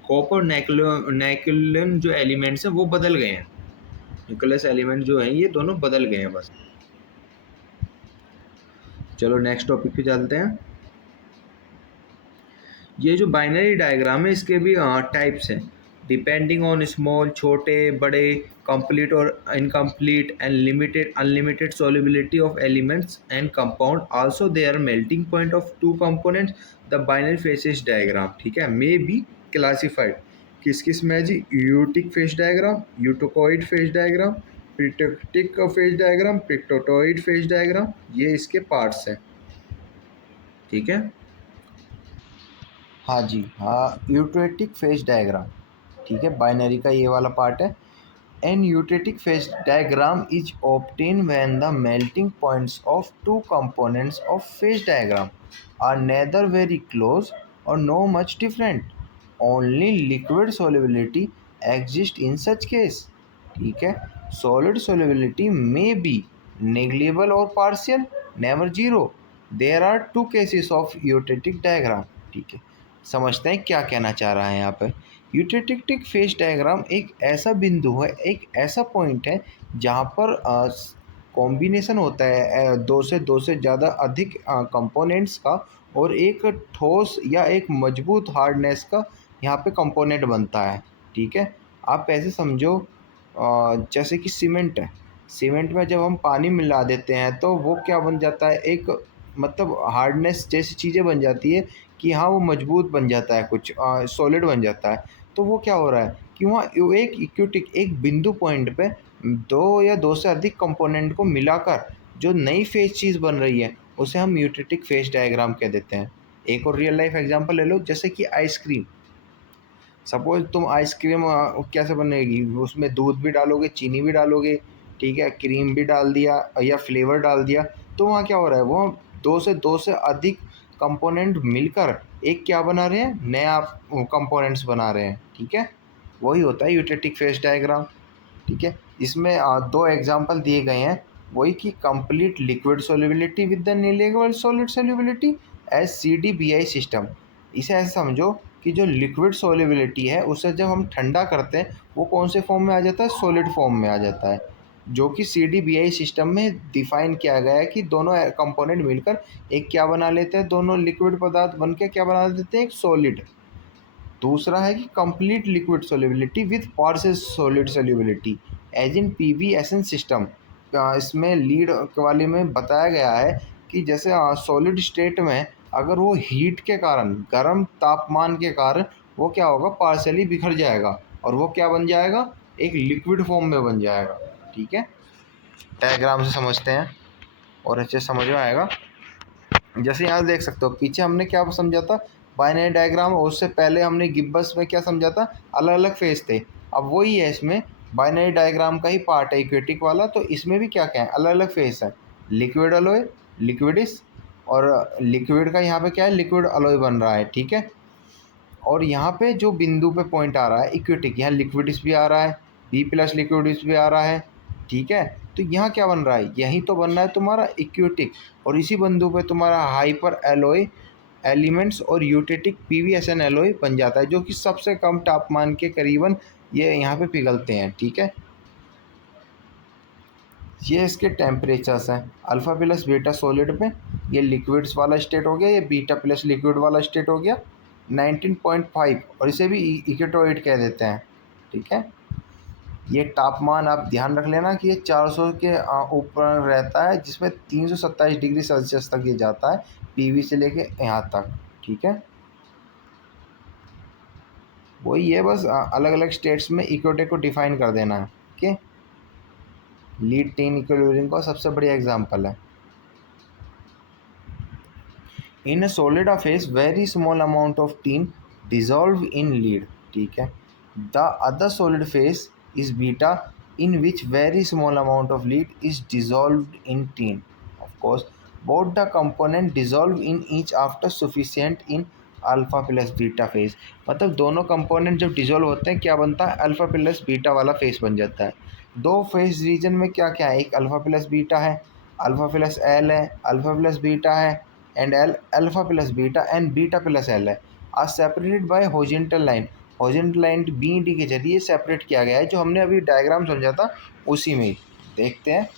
कॉपर नाइक्लोन जो एलिमेंट्स हैं वो बदल गए हैं, न्यूक्लियस एलिमेंट जो हैं ये दोनों बदल गए हैं बस। चलो नेक्स्ट टॉपिक पे चलते हैं। ये जो बाइनरी डायग्राम है इसके भी टाइप्स हैं, डिपेंडिंग ऑन स्मॉल, छोटे, बड़े, कंप्लीट और incomplete and limited unlimited solubility of elements and compound, also their melting point of two components, the binary phases diagram, ठीक है, मे बी क्लासिफाइड किस किस में है जी, eutectic phase diagram, eutectoid phase diagram, peritectic phase diagram, peritectoid phase diagram, ये इसके parts हैं, ठीक है। हाँ जी, हाँ, यूटेटिक फेज डायग्राम, ठीक है, बाइनरी का ये वाला पार्ट है। An eutectic phase diagram is obtain when the melting points of two components of phase diagram are neither very close और no much different, only liquid solubility exist in such case, ठीक है। Solid solubility may be negligible और partial, never zero, there are two cases of eutectic diagram, ठीक है। समझते हैं क्या कहना चाह रहा है यहाँ पे। यूटेटिक फेज डायग्राम एक ऐसा बिंदु है, एक ऐसा पॉइंट है जहाँ पर कॉम्बिनेशन होता है दो से ज़्यादा अधिक कंपोनेंट्स का, और एक ठोस या एक मजबूत हार्डनेस का यहाँ पे कंपोनेंट बनता है, ठीक है। आप ऐसे समझो जैसे कि सीमेंट है, सीमेंट में जब हम पानी मिला देते हैं तो वो क्या बन जाता है, एक मतलब हार्डनेस जैसी चीज़ें बन जाती है कि हाँ वो मजबूत बन जाता है, कुछ सॉलिड बन जाता है। तो वो क्या हो रहा है कि वहाँ एक इक्विटिक एक बिंदु पॉइंट पे दो या दो से अधिक कंपोनेंट को मिलाकर जो नई फेज चीज़ बन रही है उसे हम यूटेटिक फेज डायग्राम कह देते हैं। एक और रियल लाइफ एग्जांपल ले लो, जैसे कि आइसक्रीम। सपोज तुम आइसक्रीम कैसे बनेगी, उसमें दूध भी डालोगे, चीनी भी डालोगे, ठीक है, क्रीम भी डाल दिया या फ्लेवर डाल दिया, तो वहाँ क्या हो रहा है, वो दो से अधिक कंपोनेंट मिलकर एक क्या बना रहे हैं, नया कंपोनेंट्स बना रहे हैं, ठीक है। वही होता है यूटेटिक फेज डायग्राम, ठीक है। इसमें दो एग्जांपल दिए गए हैं, वही कि complete liquid solubility with the negligible solid solubility as CDBI system. इसे ऐसे समझो कि जो लिक्विड सोल्युबिलिटी है उसे जब हम ठंडा करते हैं वो कौन से फॉर्म में आ जाता है, सॉलिड फॉर्म में आ जाता है, जो कि CDBI सिस्टम में डिफाइन किया गया है कि दोनों कंपोनेंट मिलकर एक क्या बना लेते हैं, दोनों लिक्विड पदार्थ बन के क्या बना देते हैं, एक सॉलिड। दूसरा है कि complete liquid solubility with partial solid solubility as in PVSN system. इसमें लीड वाले में बताया गया है कि जैसे सॉलिड स्टेट में अगर वो हीट के कारण, गर्म तापमान के कारण वो क्या होगा, पार्शियली बिखर जाएगा और वो क्या बन जाएगा, एक लिक्विड फॉर्म में बन जाएगा, ठीक है। डायग्राम से समझते हैं और अच्छे समझ में आएगा। जैसे यहाँ देख सकते हो, पीछे हमने क्या समझा था, बाइनरी डायग्राम, और उससे पहले हमने गिब्बस में क्या समझा था, अलग अलग फेज थे। अब वही है, इसमें बाइनरी डायग्राम का ही पार्ट है इक्वेटिक वाला, तो इसमें भी क्या क्या है, अलग अलग फेज है, लिक्विड अलॉय, लिक्विडिस, और लिक्विड का यहाँ पे क्या है, लिक्विड अलॉय बन रहा है, ठीक है। और यहाँ पे जो बिंदु पे पॉइंट आ रहा है इक्विटिक, यहाँ लिक्विडिस भी आ रहा है, B+ लिक्विडिस भी आ रहा है, ठीक है। तो यहाँ क्या बन रहा है, यही तो बन रहा है तुम्हारा इक्विटिक, और इसी बिंदु पे तुम्हारा हाइपर एलॉय एलिमेंट्स और यूटेटिक PVSN एलॉय बन जाता है, जो कि सबसे कम तापमान के करीबन ये यहाँ पे पिघलते हैं, ठीक है। ये इसके टेम्परेचर्स हैं, अल्फ़ा प्लस बीटा सॉलिड पे ये लिक्विड्स वाला स्टेट हो गया, ये β+ लिक्विड वाला स्टेट हो गया 19.5, और इसे भी इक्वेटोइड कह देते हैं, ठीक है। ये तापमान आप ध्यान रख लेना कि ये 400 के ऊपर रहता है, जिसमें 327 डिग्री सेल्सियस तक ये जाता है, PV से लेके यहाँ तक, ठीक है। वही है, बस अलग अलग स्टेट्स में इक्वेटेक को डिफाइन कर देना है, ओके। लीड टीन इक्विलिब्रियम का सबसे बढ़िया एग्जांपल है। In a solid phase very small amount of tin dissolve in lead, ठीक है। The other solid phase is beta in which very small amount of lead is dissolved in tin. Of course, both the component dissolve in each after sufficient in alpha plus beta phase. मतलब दोनों component जब dissolve होते हैं क्या बनता है, alpha plus beta वाला phase बन जाता है। दो फेज रीजन में क्या क्या है, एक अल्फ़ा प्लस बीटा है, अल्फ़ा प्लस एल है, अल्फ़ा प्लस बीटा है, and L alpha plus beta and beta plus L है, are separated by horizontal line. Horizontal line B D के जरिए सेपरेट किया गया है, जो हमने अभी डायग्राम समझा था उसी में। देखते हैं,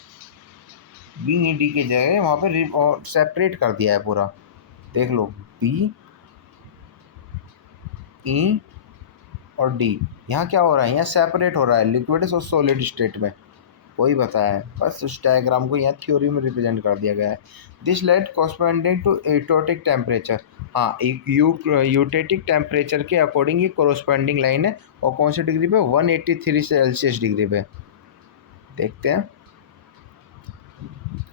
बी डी के जगह वहाँ पर सेपरेट कर दिया है पूरा। देख लो, बी ई और डी, यहाँ क्या हो रहा है, यहाँ सेपरेट हो रहा है लिक्विड और सॉलिड स्टेट में, वही बताया है। बस उस डायग्राम को यहाँ थ्योरी में रिप्रेजेंट कर दिया गया है। This light corresponding to eutectic temperature, हाँ एक यूटेटिक टेम्परेचर के अकॉर्डिंग ये कॉरस्पॉन्डिंग लाइन है, और कौन सी डिग्री पे, 183 सेल्सियस डिग्री पे। देखते हैं,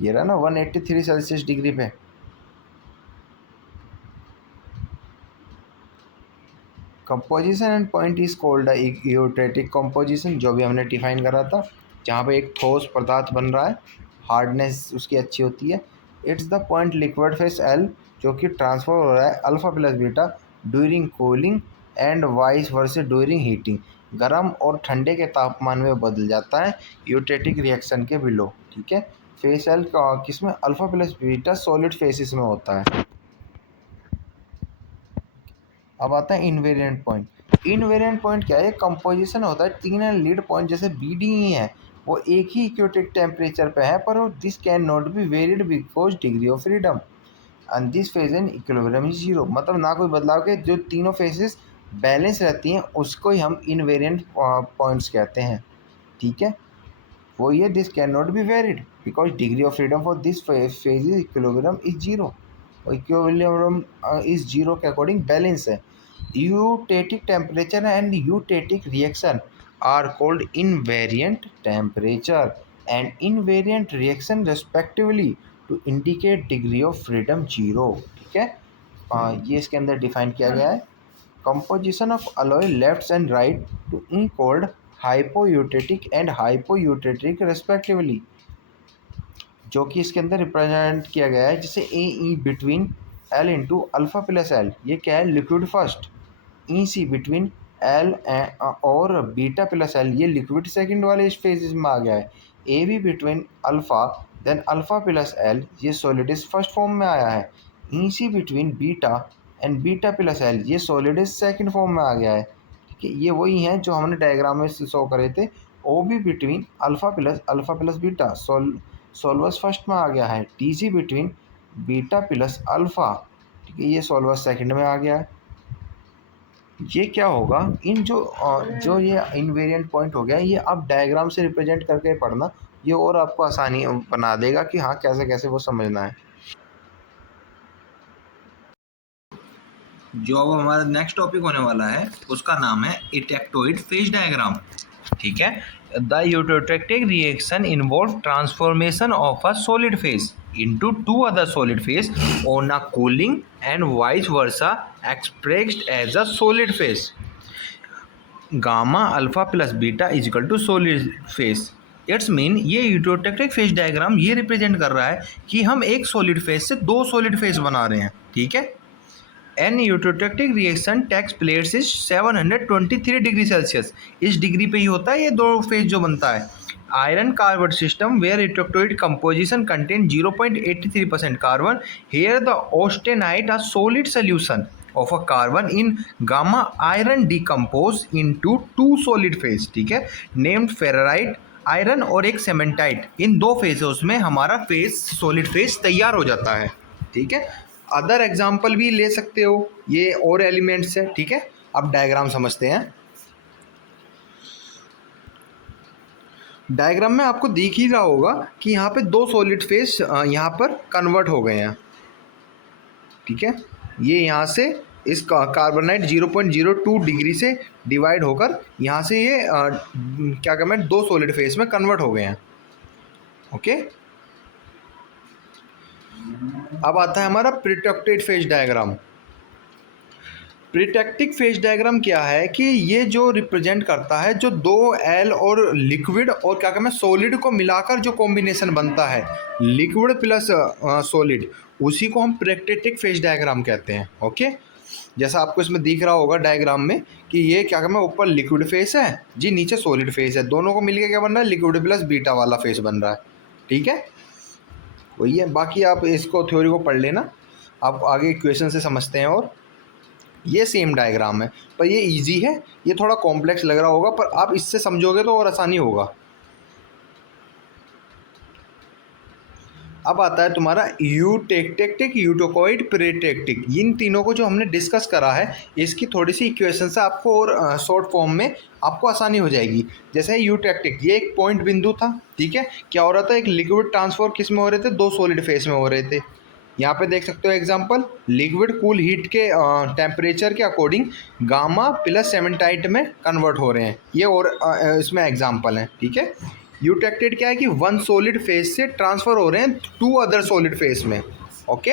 ये रहा ना 183 सेल्सियस डिग्री पे। Composition and point is called eutectic composition, जो भी हमने डिफाइन करा था, जहाँ पे एक ठोस पदार्थ बन रहा है, हार्डनेस उसकी अच्छी होती है। It's the point liquid phase L, जो कि ट्रांसफर हो रहा है alpha plus beta during cooling and vice versus during heating, गर्म और ठंडे के तापमान में बदल जाता है यूटेटिक रिएक्शन के बिलो। ठीक है, फेस एल किसमें, alpha plus beta solid faces में होता है। अब आता है इनवेरिएंट पॉइंट। इनवेरिएंट पॉइंट क्या है, कंपोजिशन होता है तीन लीड पॉइंट, जैसे बी डी ई है, वो एक ही इक्वेटिक टेम्परेचर पे है, पर this can not be varied because degree of freedom and this phase in equilibrium is zero. मतलब ना कोई बदलाव के जो तीनों फेजेस बैलेंस रहती हैं, उसको ही हम इनवेरिएंट पॉइंट्स कहते हैं। ठीक है, वो ये this can not be varied because degree of freedom for this phase is equilibrium is zero, और इक्विलिब्रियम इज जीरो के अकॉर्डिंग बैलेंस है। Eutatic temperature and eutatic reaction are called invariant temperature and invariant reaction respectively to indicate degree of freedom 0। ठीक है, ये इसके अंदर define किया गया है। composition of alloy lefts and right to E called hypoeutatic and hypoeutatic respectively, जो कि इसके अंदर रिप्रेजेंट किया गया है जैसे A E between L into alpha plus L, ये क्या है, liquid first. E C between L और बीटा प्लस एल, ये लिक्विड सेकंड वाले फेजेस में आ गया है। A B between alpha then alpha plus L, ये सॉलिड फर्स्ट फॉर्म में आया है। E C between beta and beta plus L, ये सॉलिड सेकंड फॉर्म में आ गया है। ठीक है, ये वही हैं जो हमने डायग्राम में शो करे थे। O B between alpha plus beta solvus first में आ गया है। T C between beta plus alpha, ठीक है, ये सॉल्वस सेकंड में आ गया है। ये क्या होगा, इन जो ये इनवेरिएंट पॉइंट हो गया, ये आप डायग्राम से रिप्रेजेंट करके पढ़ना, ये और आपको आसानी बना देगा कि हाँ कैसे कैसे वो समझना है। जो अब हमारा नेक्स्ट टॉपिक होने वाला है उसका नाम है इटेक्टोइड फेज डायग्राम। ठीक है, the eutectic reaction involve transformation of a solid phase into two other solid phase on a cooling and vice versa expressed as a solid phase, gamma alpha plus beta is equal to solid phase। It's mean ये eutectic phase diagram ये represent कर रहा है कि हम एक solid phase से दो सॉलिड फेज बना रहे हैं। ठीक है, an eutectic reaction takes place is 723 degree Celsius, इस डिग्री पे ही होता है ये दो फेज जो बनता है। Iron carbon system where electrolyte composition contains 0.83% carbon. Here the austenite, a solid solution of a carbon in gamma iron decompose into two solid phase, ठीक है, named ferrite आयरन और एक सेमेंटाइट, इन दो फेजेस में हमारा फेज सॉलिड फेज तैयार हो जाता है। ठीक है, अदर एग्जाम्पल भी ले सकते हो, ये और एलिमेंट्स है। ठीक है, अब डायग्राम समझते हैं। डायग्राम में आपको दिख ही रहा होगा कि यहाँ पे दो सॉलिड फेज यहाँ पर कन्वर्ट हो गए हैं। ठीक है, ये यहाँ से इस कार्बोनाइट 0.02 डिग्री से डिवाइड होकर यहाँ से ये क्या कहते हैं, दो सॉलिड फेज में कन्वर्ट हो गए हैं। ओके, अब आता है हमारा protected phase diagram. Protective phase diagram क्या है कि ये जो रिप्रेजेंट करता है जो दो एल और लिक्विड और क्या कहते हैं सॉलिड को मिलाकर जो कॉम्बिनेशन बनता है, लिक्विड प्लस सॉलिड, उसी को हम प्रोटेक्टिव फेज डायग्राम कहते हैं। ओके, जैसा आपको इसमें दिख रहा होगा डायग्राम में कि ये क्या कहते हैं ऊपर लिक्विड फेज है जी, नीचे सॉलिड फेज है, दोनों को मिलकर क्या बन रहा है, लिक्विड प्लस बीटा वाला फेज बन रहा है। ठीक है, वही है, बाकी आप इसको थ्योरी को पढ़ लेना। आप आगे इक्वेशन से समझते हैं। और ये सेम डायग्राम है, पर ये इजी है, ये थोड़ा कॉम्प्लेक्स लग रहा होगा, पर आप इससे समझोगे तो और आसानी होगा। अब आता है तुम्हारा यूटेक्टिक, यूटोकॉइड, पेरिटेक्टिक। इन तीनों को जो हमने डिस्कस करा है, इसकी थोड़ी सी इक्वेशन से आपको और शॉर्ट फॉर्म में आपको आसानी हो जाएगी। जैसे यूटेक्टिक, ये एक पॉइंट बिंदु था, ठीक है। क्या हो रहा था, एक लिक्विड ट्रांसफर किस में हो रहे थे, दो सॉलिड फेस में हो रहे थे। यहाँ पे देख सकते हो एग्जांपल, लिक्विड कूल हीट के टेम्परेचर के अकॉर्डिंग गामा प्लस सेमेंटाइट में कन्वर्ट हो रहे हैं, ये और इसमें एग्जांपल है, ठीक है। यूटेक्टेड क्या है कि वन सॉलिड फेस से ट्रांसफर हो रहे हैं टू अदर सॉलिड फेस में, ओके,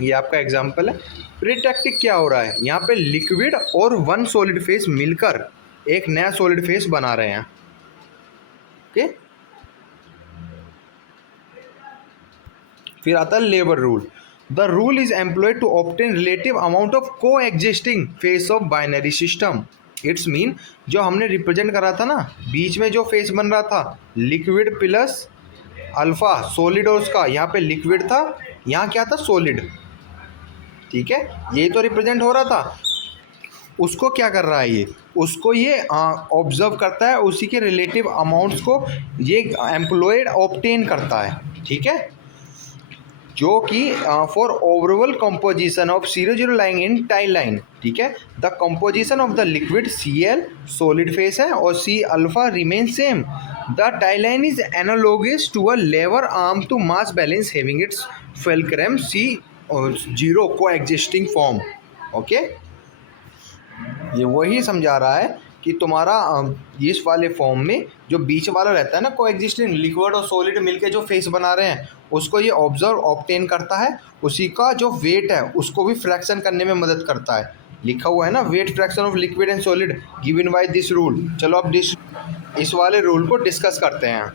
ये आपका एग्जांपल है। प्रीटेक्टिक क्या हो रहा है, यहाँ पे लिक्विड और वन सॉलिड फेस मिलकर एक नया सॉलिड फेस बना रहे हैं, ओके। फिर आता है लेबर rule. The rule is employed to obtain relative amount of coexisting phase of binary system. It's mean, जो हमने रिप्रेजेंट करा था ना, बीच में जो फेस बन रहा था लिक्विड प्लस अल्फा सॉलिड, और उसका यहाँ पे लिक्विड था, यहाँ क्या था, सॉलिड, ठीक है। यही तो रिप्रेजेंट हो रहा था। उसको क्या कर रहा है ये, उसको ये ऑब्जर्व करता है, उसी के रिलेटिव अमाउंट्स को ये एम्प्लॉयड ऑब्टेन करता है, ठीक है। जो कि for overall composition of 0 line in tie line, ठीक है। The composition of the liquid Cl solid phase है और C alpha remain same. The tie line is analogous to a lever arm to mass balance having its fulcrum C0 को existing form, okay. ये वही समझा रहा है कि तुम्हारा इस वाले फॉर्म में जो बीच वाला रहता है ना, को एग्जिस्टिंग लिक्विड और सॉलिड मिलके जो फेस बना रहे हैं, उसको ये ऑब्जर्व ऑब्टेन करता है, उसी का जो वेट है उसको भी फ्रैक्शन करने में मदद करता है। लिखा हुआ है ना, weight fraction of liquid and solid given by this rule. चलो अब इस वाले रूल को डिस्कस करते हैं।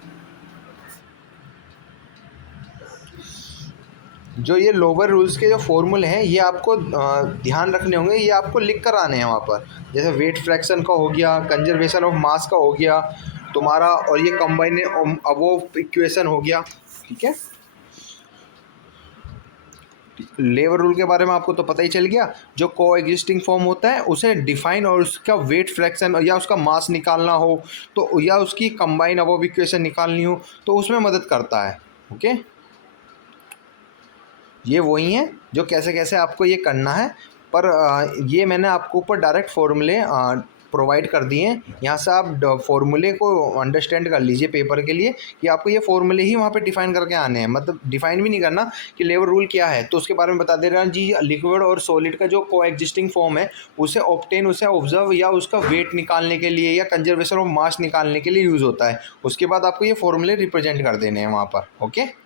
जो ये लोअर रूल्स के जो फॉर्मूले हैं, ये आपको ध्यान रखने होंगे, ये आपको लिख कर आने हैं वहाँ पर। जैसे वेट फ्रैक्शन का हो गया, कंजर्वेशन ऑफ मास का हो गया तुम्हारा, और ये कंबाइन अबोव इक्वेशन हो गया, ठीक है। लेवर रूल के बारे में आपको तो पता ही चल गया। जो को एग्जिस्टिंग फॉर्म होता है उसे डिफाइन, और उसका वेट फ्रैक्शन या उसका मास निकालना हो तो, या उसकी कंबाइन अबोव इक्वेशन निकालनी हो तो उसमें मदद करता है, ओके। ये वही है जो कैसे कैसे आपको ये करना है, पर ये मैंने आपको ऊपर डायरेक्ट फॉर्मूले प्रोवाइड कर दिए हैं। यहाँ से आप फॉर्मूले को अंडरस्टैंड कर लीजिए पेपर के लिए, कि आपको ये फॉर्मूले ही वहाँ पे डिफाइन करके आने हैं। मतलब डिफाइन भी नहीं करना कि लेवर रूल क्या है, तो उसके बारे में बता दे रहा हूँ जी। लिक्विड और सॉलिड का जो को एग्जिस्टिंग फॉर्म है, उसे ऑब्टेन, उसे ऑब्जर्व या उसका वेट निकालने के लिए या कंजर्वेशन ऑफ मास निकालने के लिए यूज़ होता है। उसके बाद आपको ये फॉर्मूले रिप्रेजेंट कर देने हैं वहाँ पर, ओके।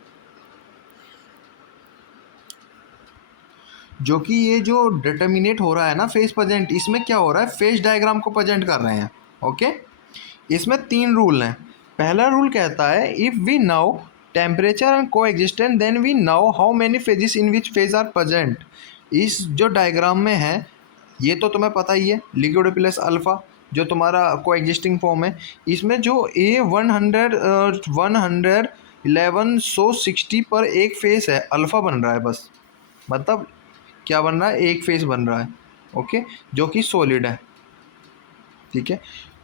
जो कि ये जो डिटर्मिनेट हो रहा है ना फेज प्रेजेंट, इसमें क्या हो रहा है, फेज डायग्राम को प्रेजेंट कर रहे हैं, ओके। इसमें 3 रूल हैं। पहला रूल कहता है, if we know temperature and coexistent then we know how many phases in which phase are present. इस जो डायग्राम में है, ये तो तुम्हें पता ही है, लिक्विड प्लस अल्फ़ा जो तुम्हारा को एग्जिस्टिंग फॉर्म है। इसमें जो A1160 पर एक फेस है, अल्फ़ा बन रहा है बस, मतलब क्या बन रहा है, एक फेस बन रहा है, ओके, जो कि सॉलिड है, ठीक है।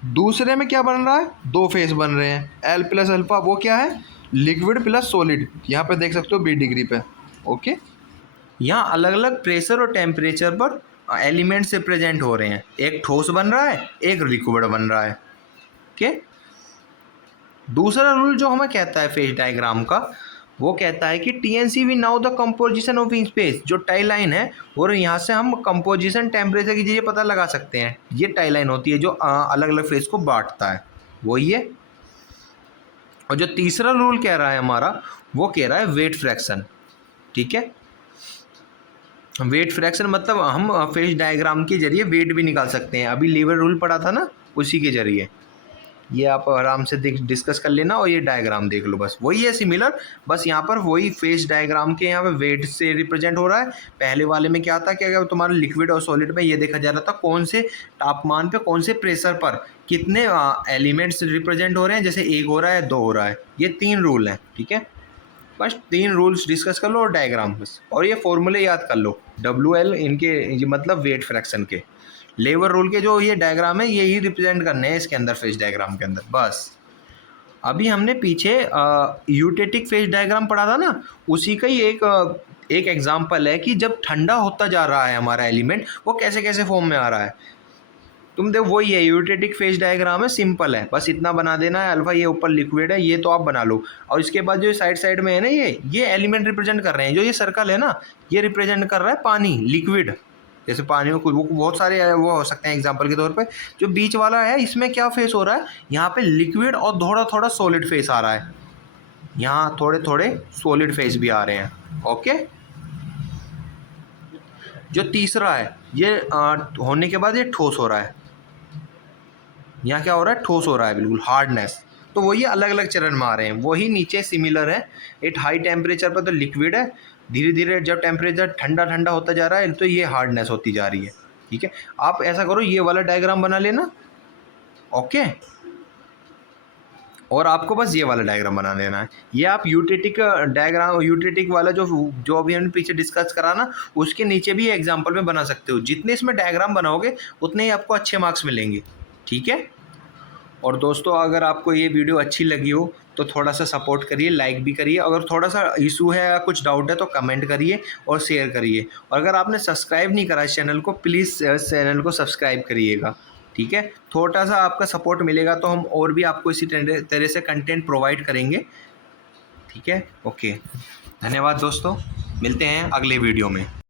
दूसरे में क्या बन रहा है, 2 फेस बन रहे हैं, एल प्लस अल्फा, वो क्या है, लिक्विड प्लस सॉलिड। यहाँ पे देख सकते हो 20 डिग्री पे, ओके। यहाँ अलग अलग प्रेशर और टेम्परेचर पर एलिमेंट से प्रेजेंट हो रहे हैं, एक ठोस बन रहा है, एक लिक्विड बन रहा है, ओके। दूसरा रूल जो हमें कहता है फेज डायग्राम का, वो कहता है कि TNC we now the composition of in space, जो टाई लाइन है, और यहाँ से हम कंपोजिशन टेम्परेचर की चीज़ें पता लगा सकते हैं। ये टाई लाइन होती है जो अलग अलग फेज को बांटता है, वही है। और जो तीसरा रूल कह रहा है हमारा, वो कह रहा है वेट फ्रैक्शन, ठीक है। वेट फ्रैक्शन मतलब हम फेज डायग्राम के जरिए वेट भी निकाल सकते हैं। अभी लीवर रूल पढ़ा था ना, उसी के जरिए। ये आप आराम से डिस्कस कर लेना, और ये डायग्राम देख लो, बस वही है सिमिलर, बस यहाँ पर वही फेज डायग्राम के यहाँ पे वेट से रिप्रेजेंट हो रहा है। पहले वाले में क्या था, क्या तुम्हारा लिक्विड और सॉलिड में ये देखा जा रहा था कौन से तापमान पे, कौन से प्रेशर पर कितने एलिमेंट्स रिप्रेजेंट हो रहे हैं, जैसे 1 हो रहा है, 2 हो रहा है। ये 3 रूल हैं, ठीक है। बस 3 रूल्स डिस्कस कर लो और डायग्राम बस, और ये फॉर्मूले याद कर लो WL इनके, ये मतलब वेट फ्रैक्शन के। लेवर रूल के जो ये डायग्राम है यही रिप्रेजेंट करने हैं इसके अंदर, फेज डायग्राम के अंदर बस। अभी हमने पीछे यूटेटिक फेज डायग्राम पढ़ा था ना, उसी का ही एक एग्जाम्पल है कि जब ठंडा होता जा रहा है हमारा एलिमेंट, वो कैसे कैसे फॉर्म में आ रहा है। तुम देखो वही है, यूटेटिक फेज डायग्राम है, सिंपल है, बस इतना बना देना है। अल्फा ये ऊपर लिक्विड है, ये तो आप बना लो। और इसके बाद जो साइड साइड में है ना, ये एलिमेंट रिप्रेजेंट कर रहे हैं। जो ये सर्कल है ना, ये रिप्रेजेंट कर रहा है पानी, लिक्विड। जैसे पानी में कुछ वो बहुत सारे वो हो सकते हैं एग्जांपल के तौर पे। जो बीच वाला है इसमें क्या फेस हो रहा है, यहाँ पे लिक्विड और थोड़ा थोड़ा सॉलिड फेस आ रहा है, यहाँ थोड़े थोड़े सॉलिड फेस भी आ रहे हैं। ओके, जो तीसरा है ये होने के बाद ये ठोस हो रहा है, यहाँ क्या हो रहा है, ठोस हो रहा है, बिल्कुल हार्डनेस। तो वही अलग अलग चरण में आ रहे हैं, वही नीचे सिमिलर है। एट हाई टेम्परेचर पर तो लिक्विड है, धीरे धीरे जब टेम्परेचर ठंडा ठंडा होता जा रहा है तो ये हार्डनेस होती जा रही है। ठीक है, आप ऐसा करो, ये वाला डायग्राम बना लेना। ओके, और आपको बस ये वाला डायग्राम बना लेना है। ये आप यूटेटिक डायग्राम, यूटेटिक वाला जो अभी हमने पीछे डिस्कस करा ना, उसके नीचे भी एग्जाम्पल में बना सकते हो। जितने इसमें डायग्राम बनाओगे उतने ही आपको अच्छे मार्क्स मिलेंगे। ठीक है, और दोस्तों अगर आपको ये वीडियो अच्छी लगी हो तो थोड़ा सा सपोर्ट करिए, लाइक भी करिए। अगर थोड़ा सा इशू है या कुछ डाउट है तो कमेंट करिए और शेयर करिए। और अगर आपने सब्सक्राइब नहीं करा इस चैनल को, प्लीज़ चैनल को सब्सक्राइब करिएगा। ठीक है, थोड़ा सा आपका सपोर्ट मिलेगा तो हम और भी आपको इसी तरह से कंटेंट प्रोवाइड करेंगे। ठीक है, ओके, धन्यवाद दोस्तों, मिलते हैं अगले वीडियो में।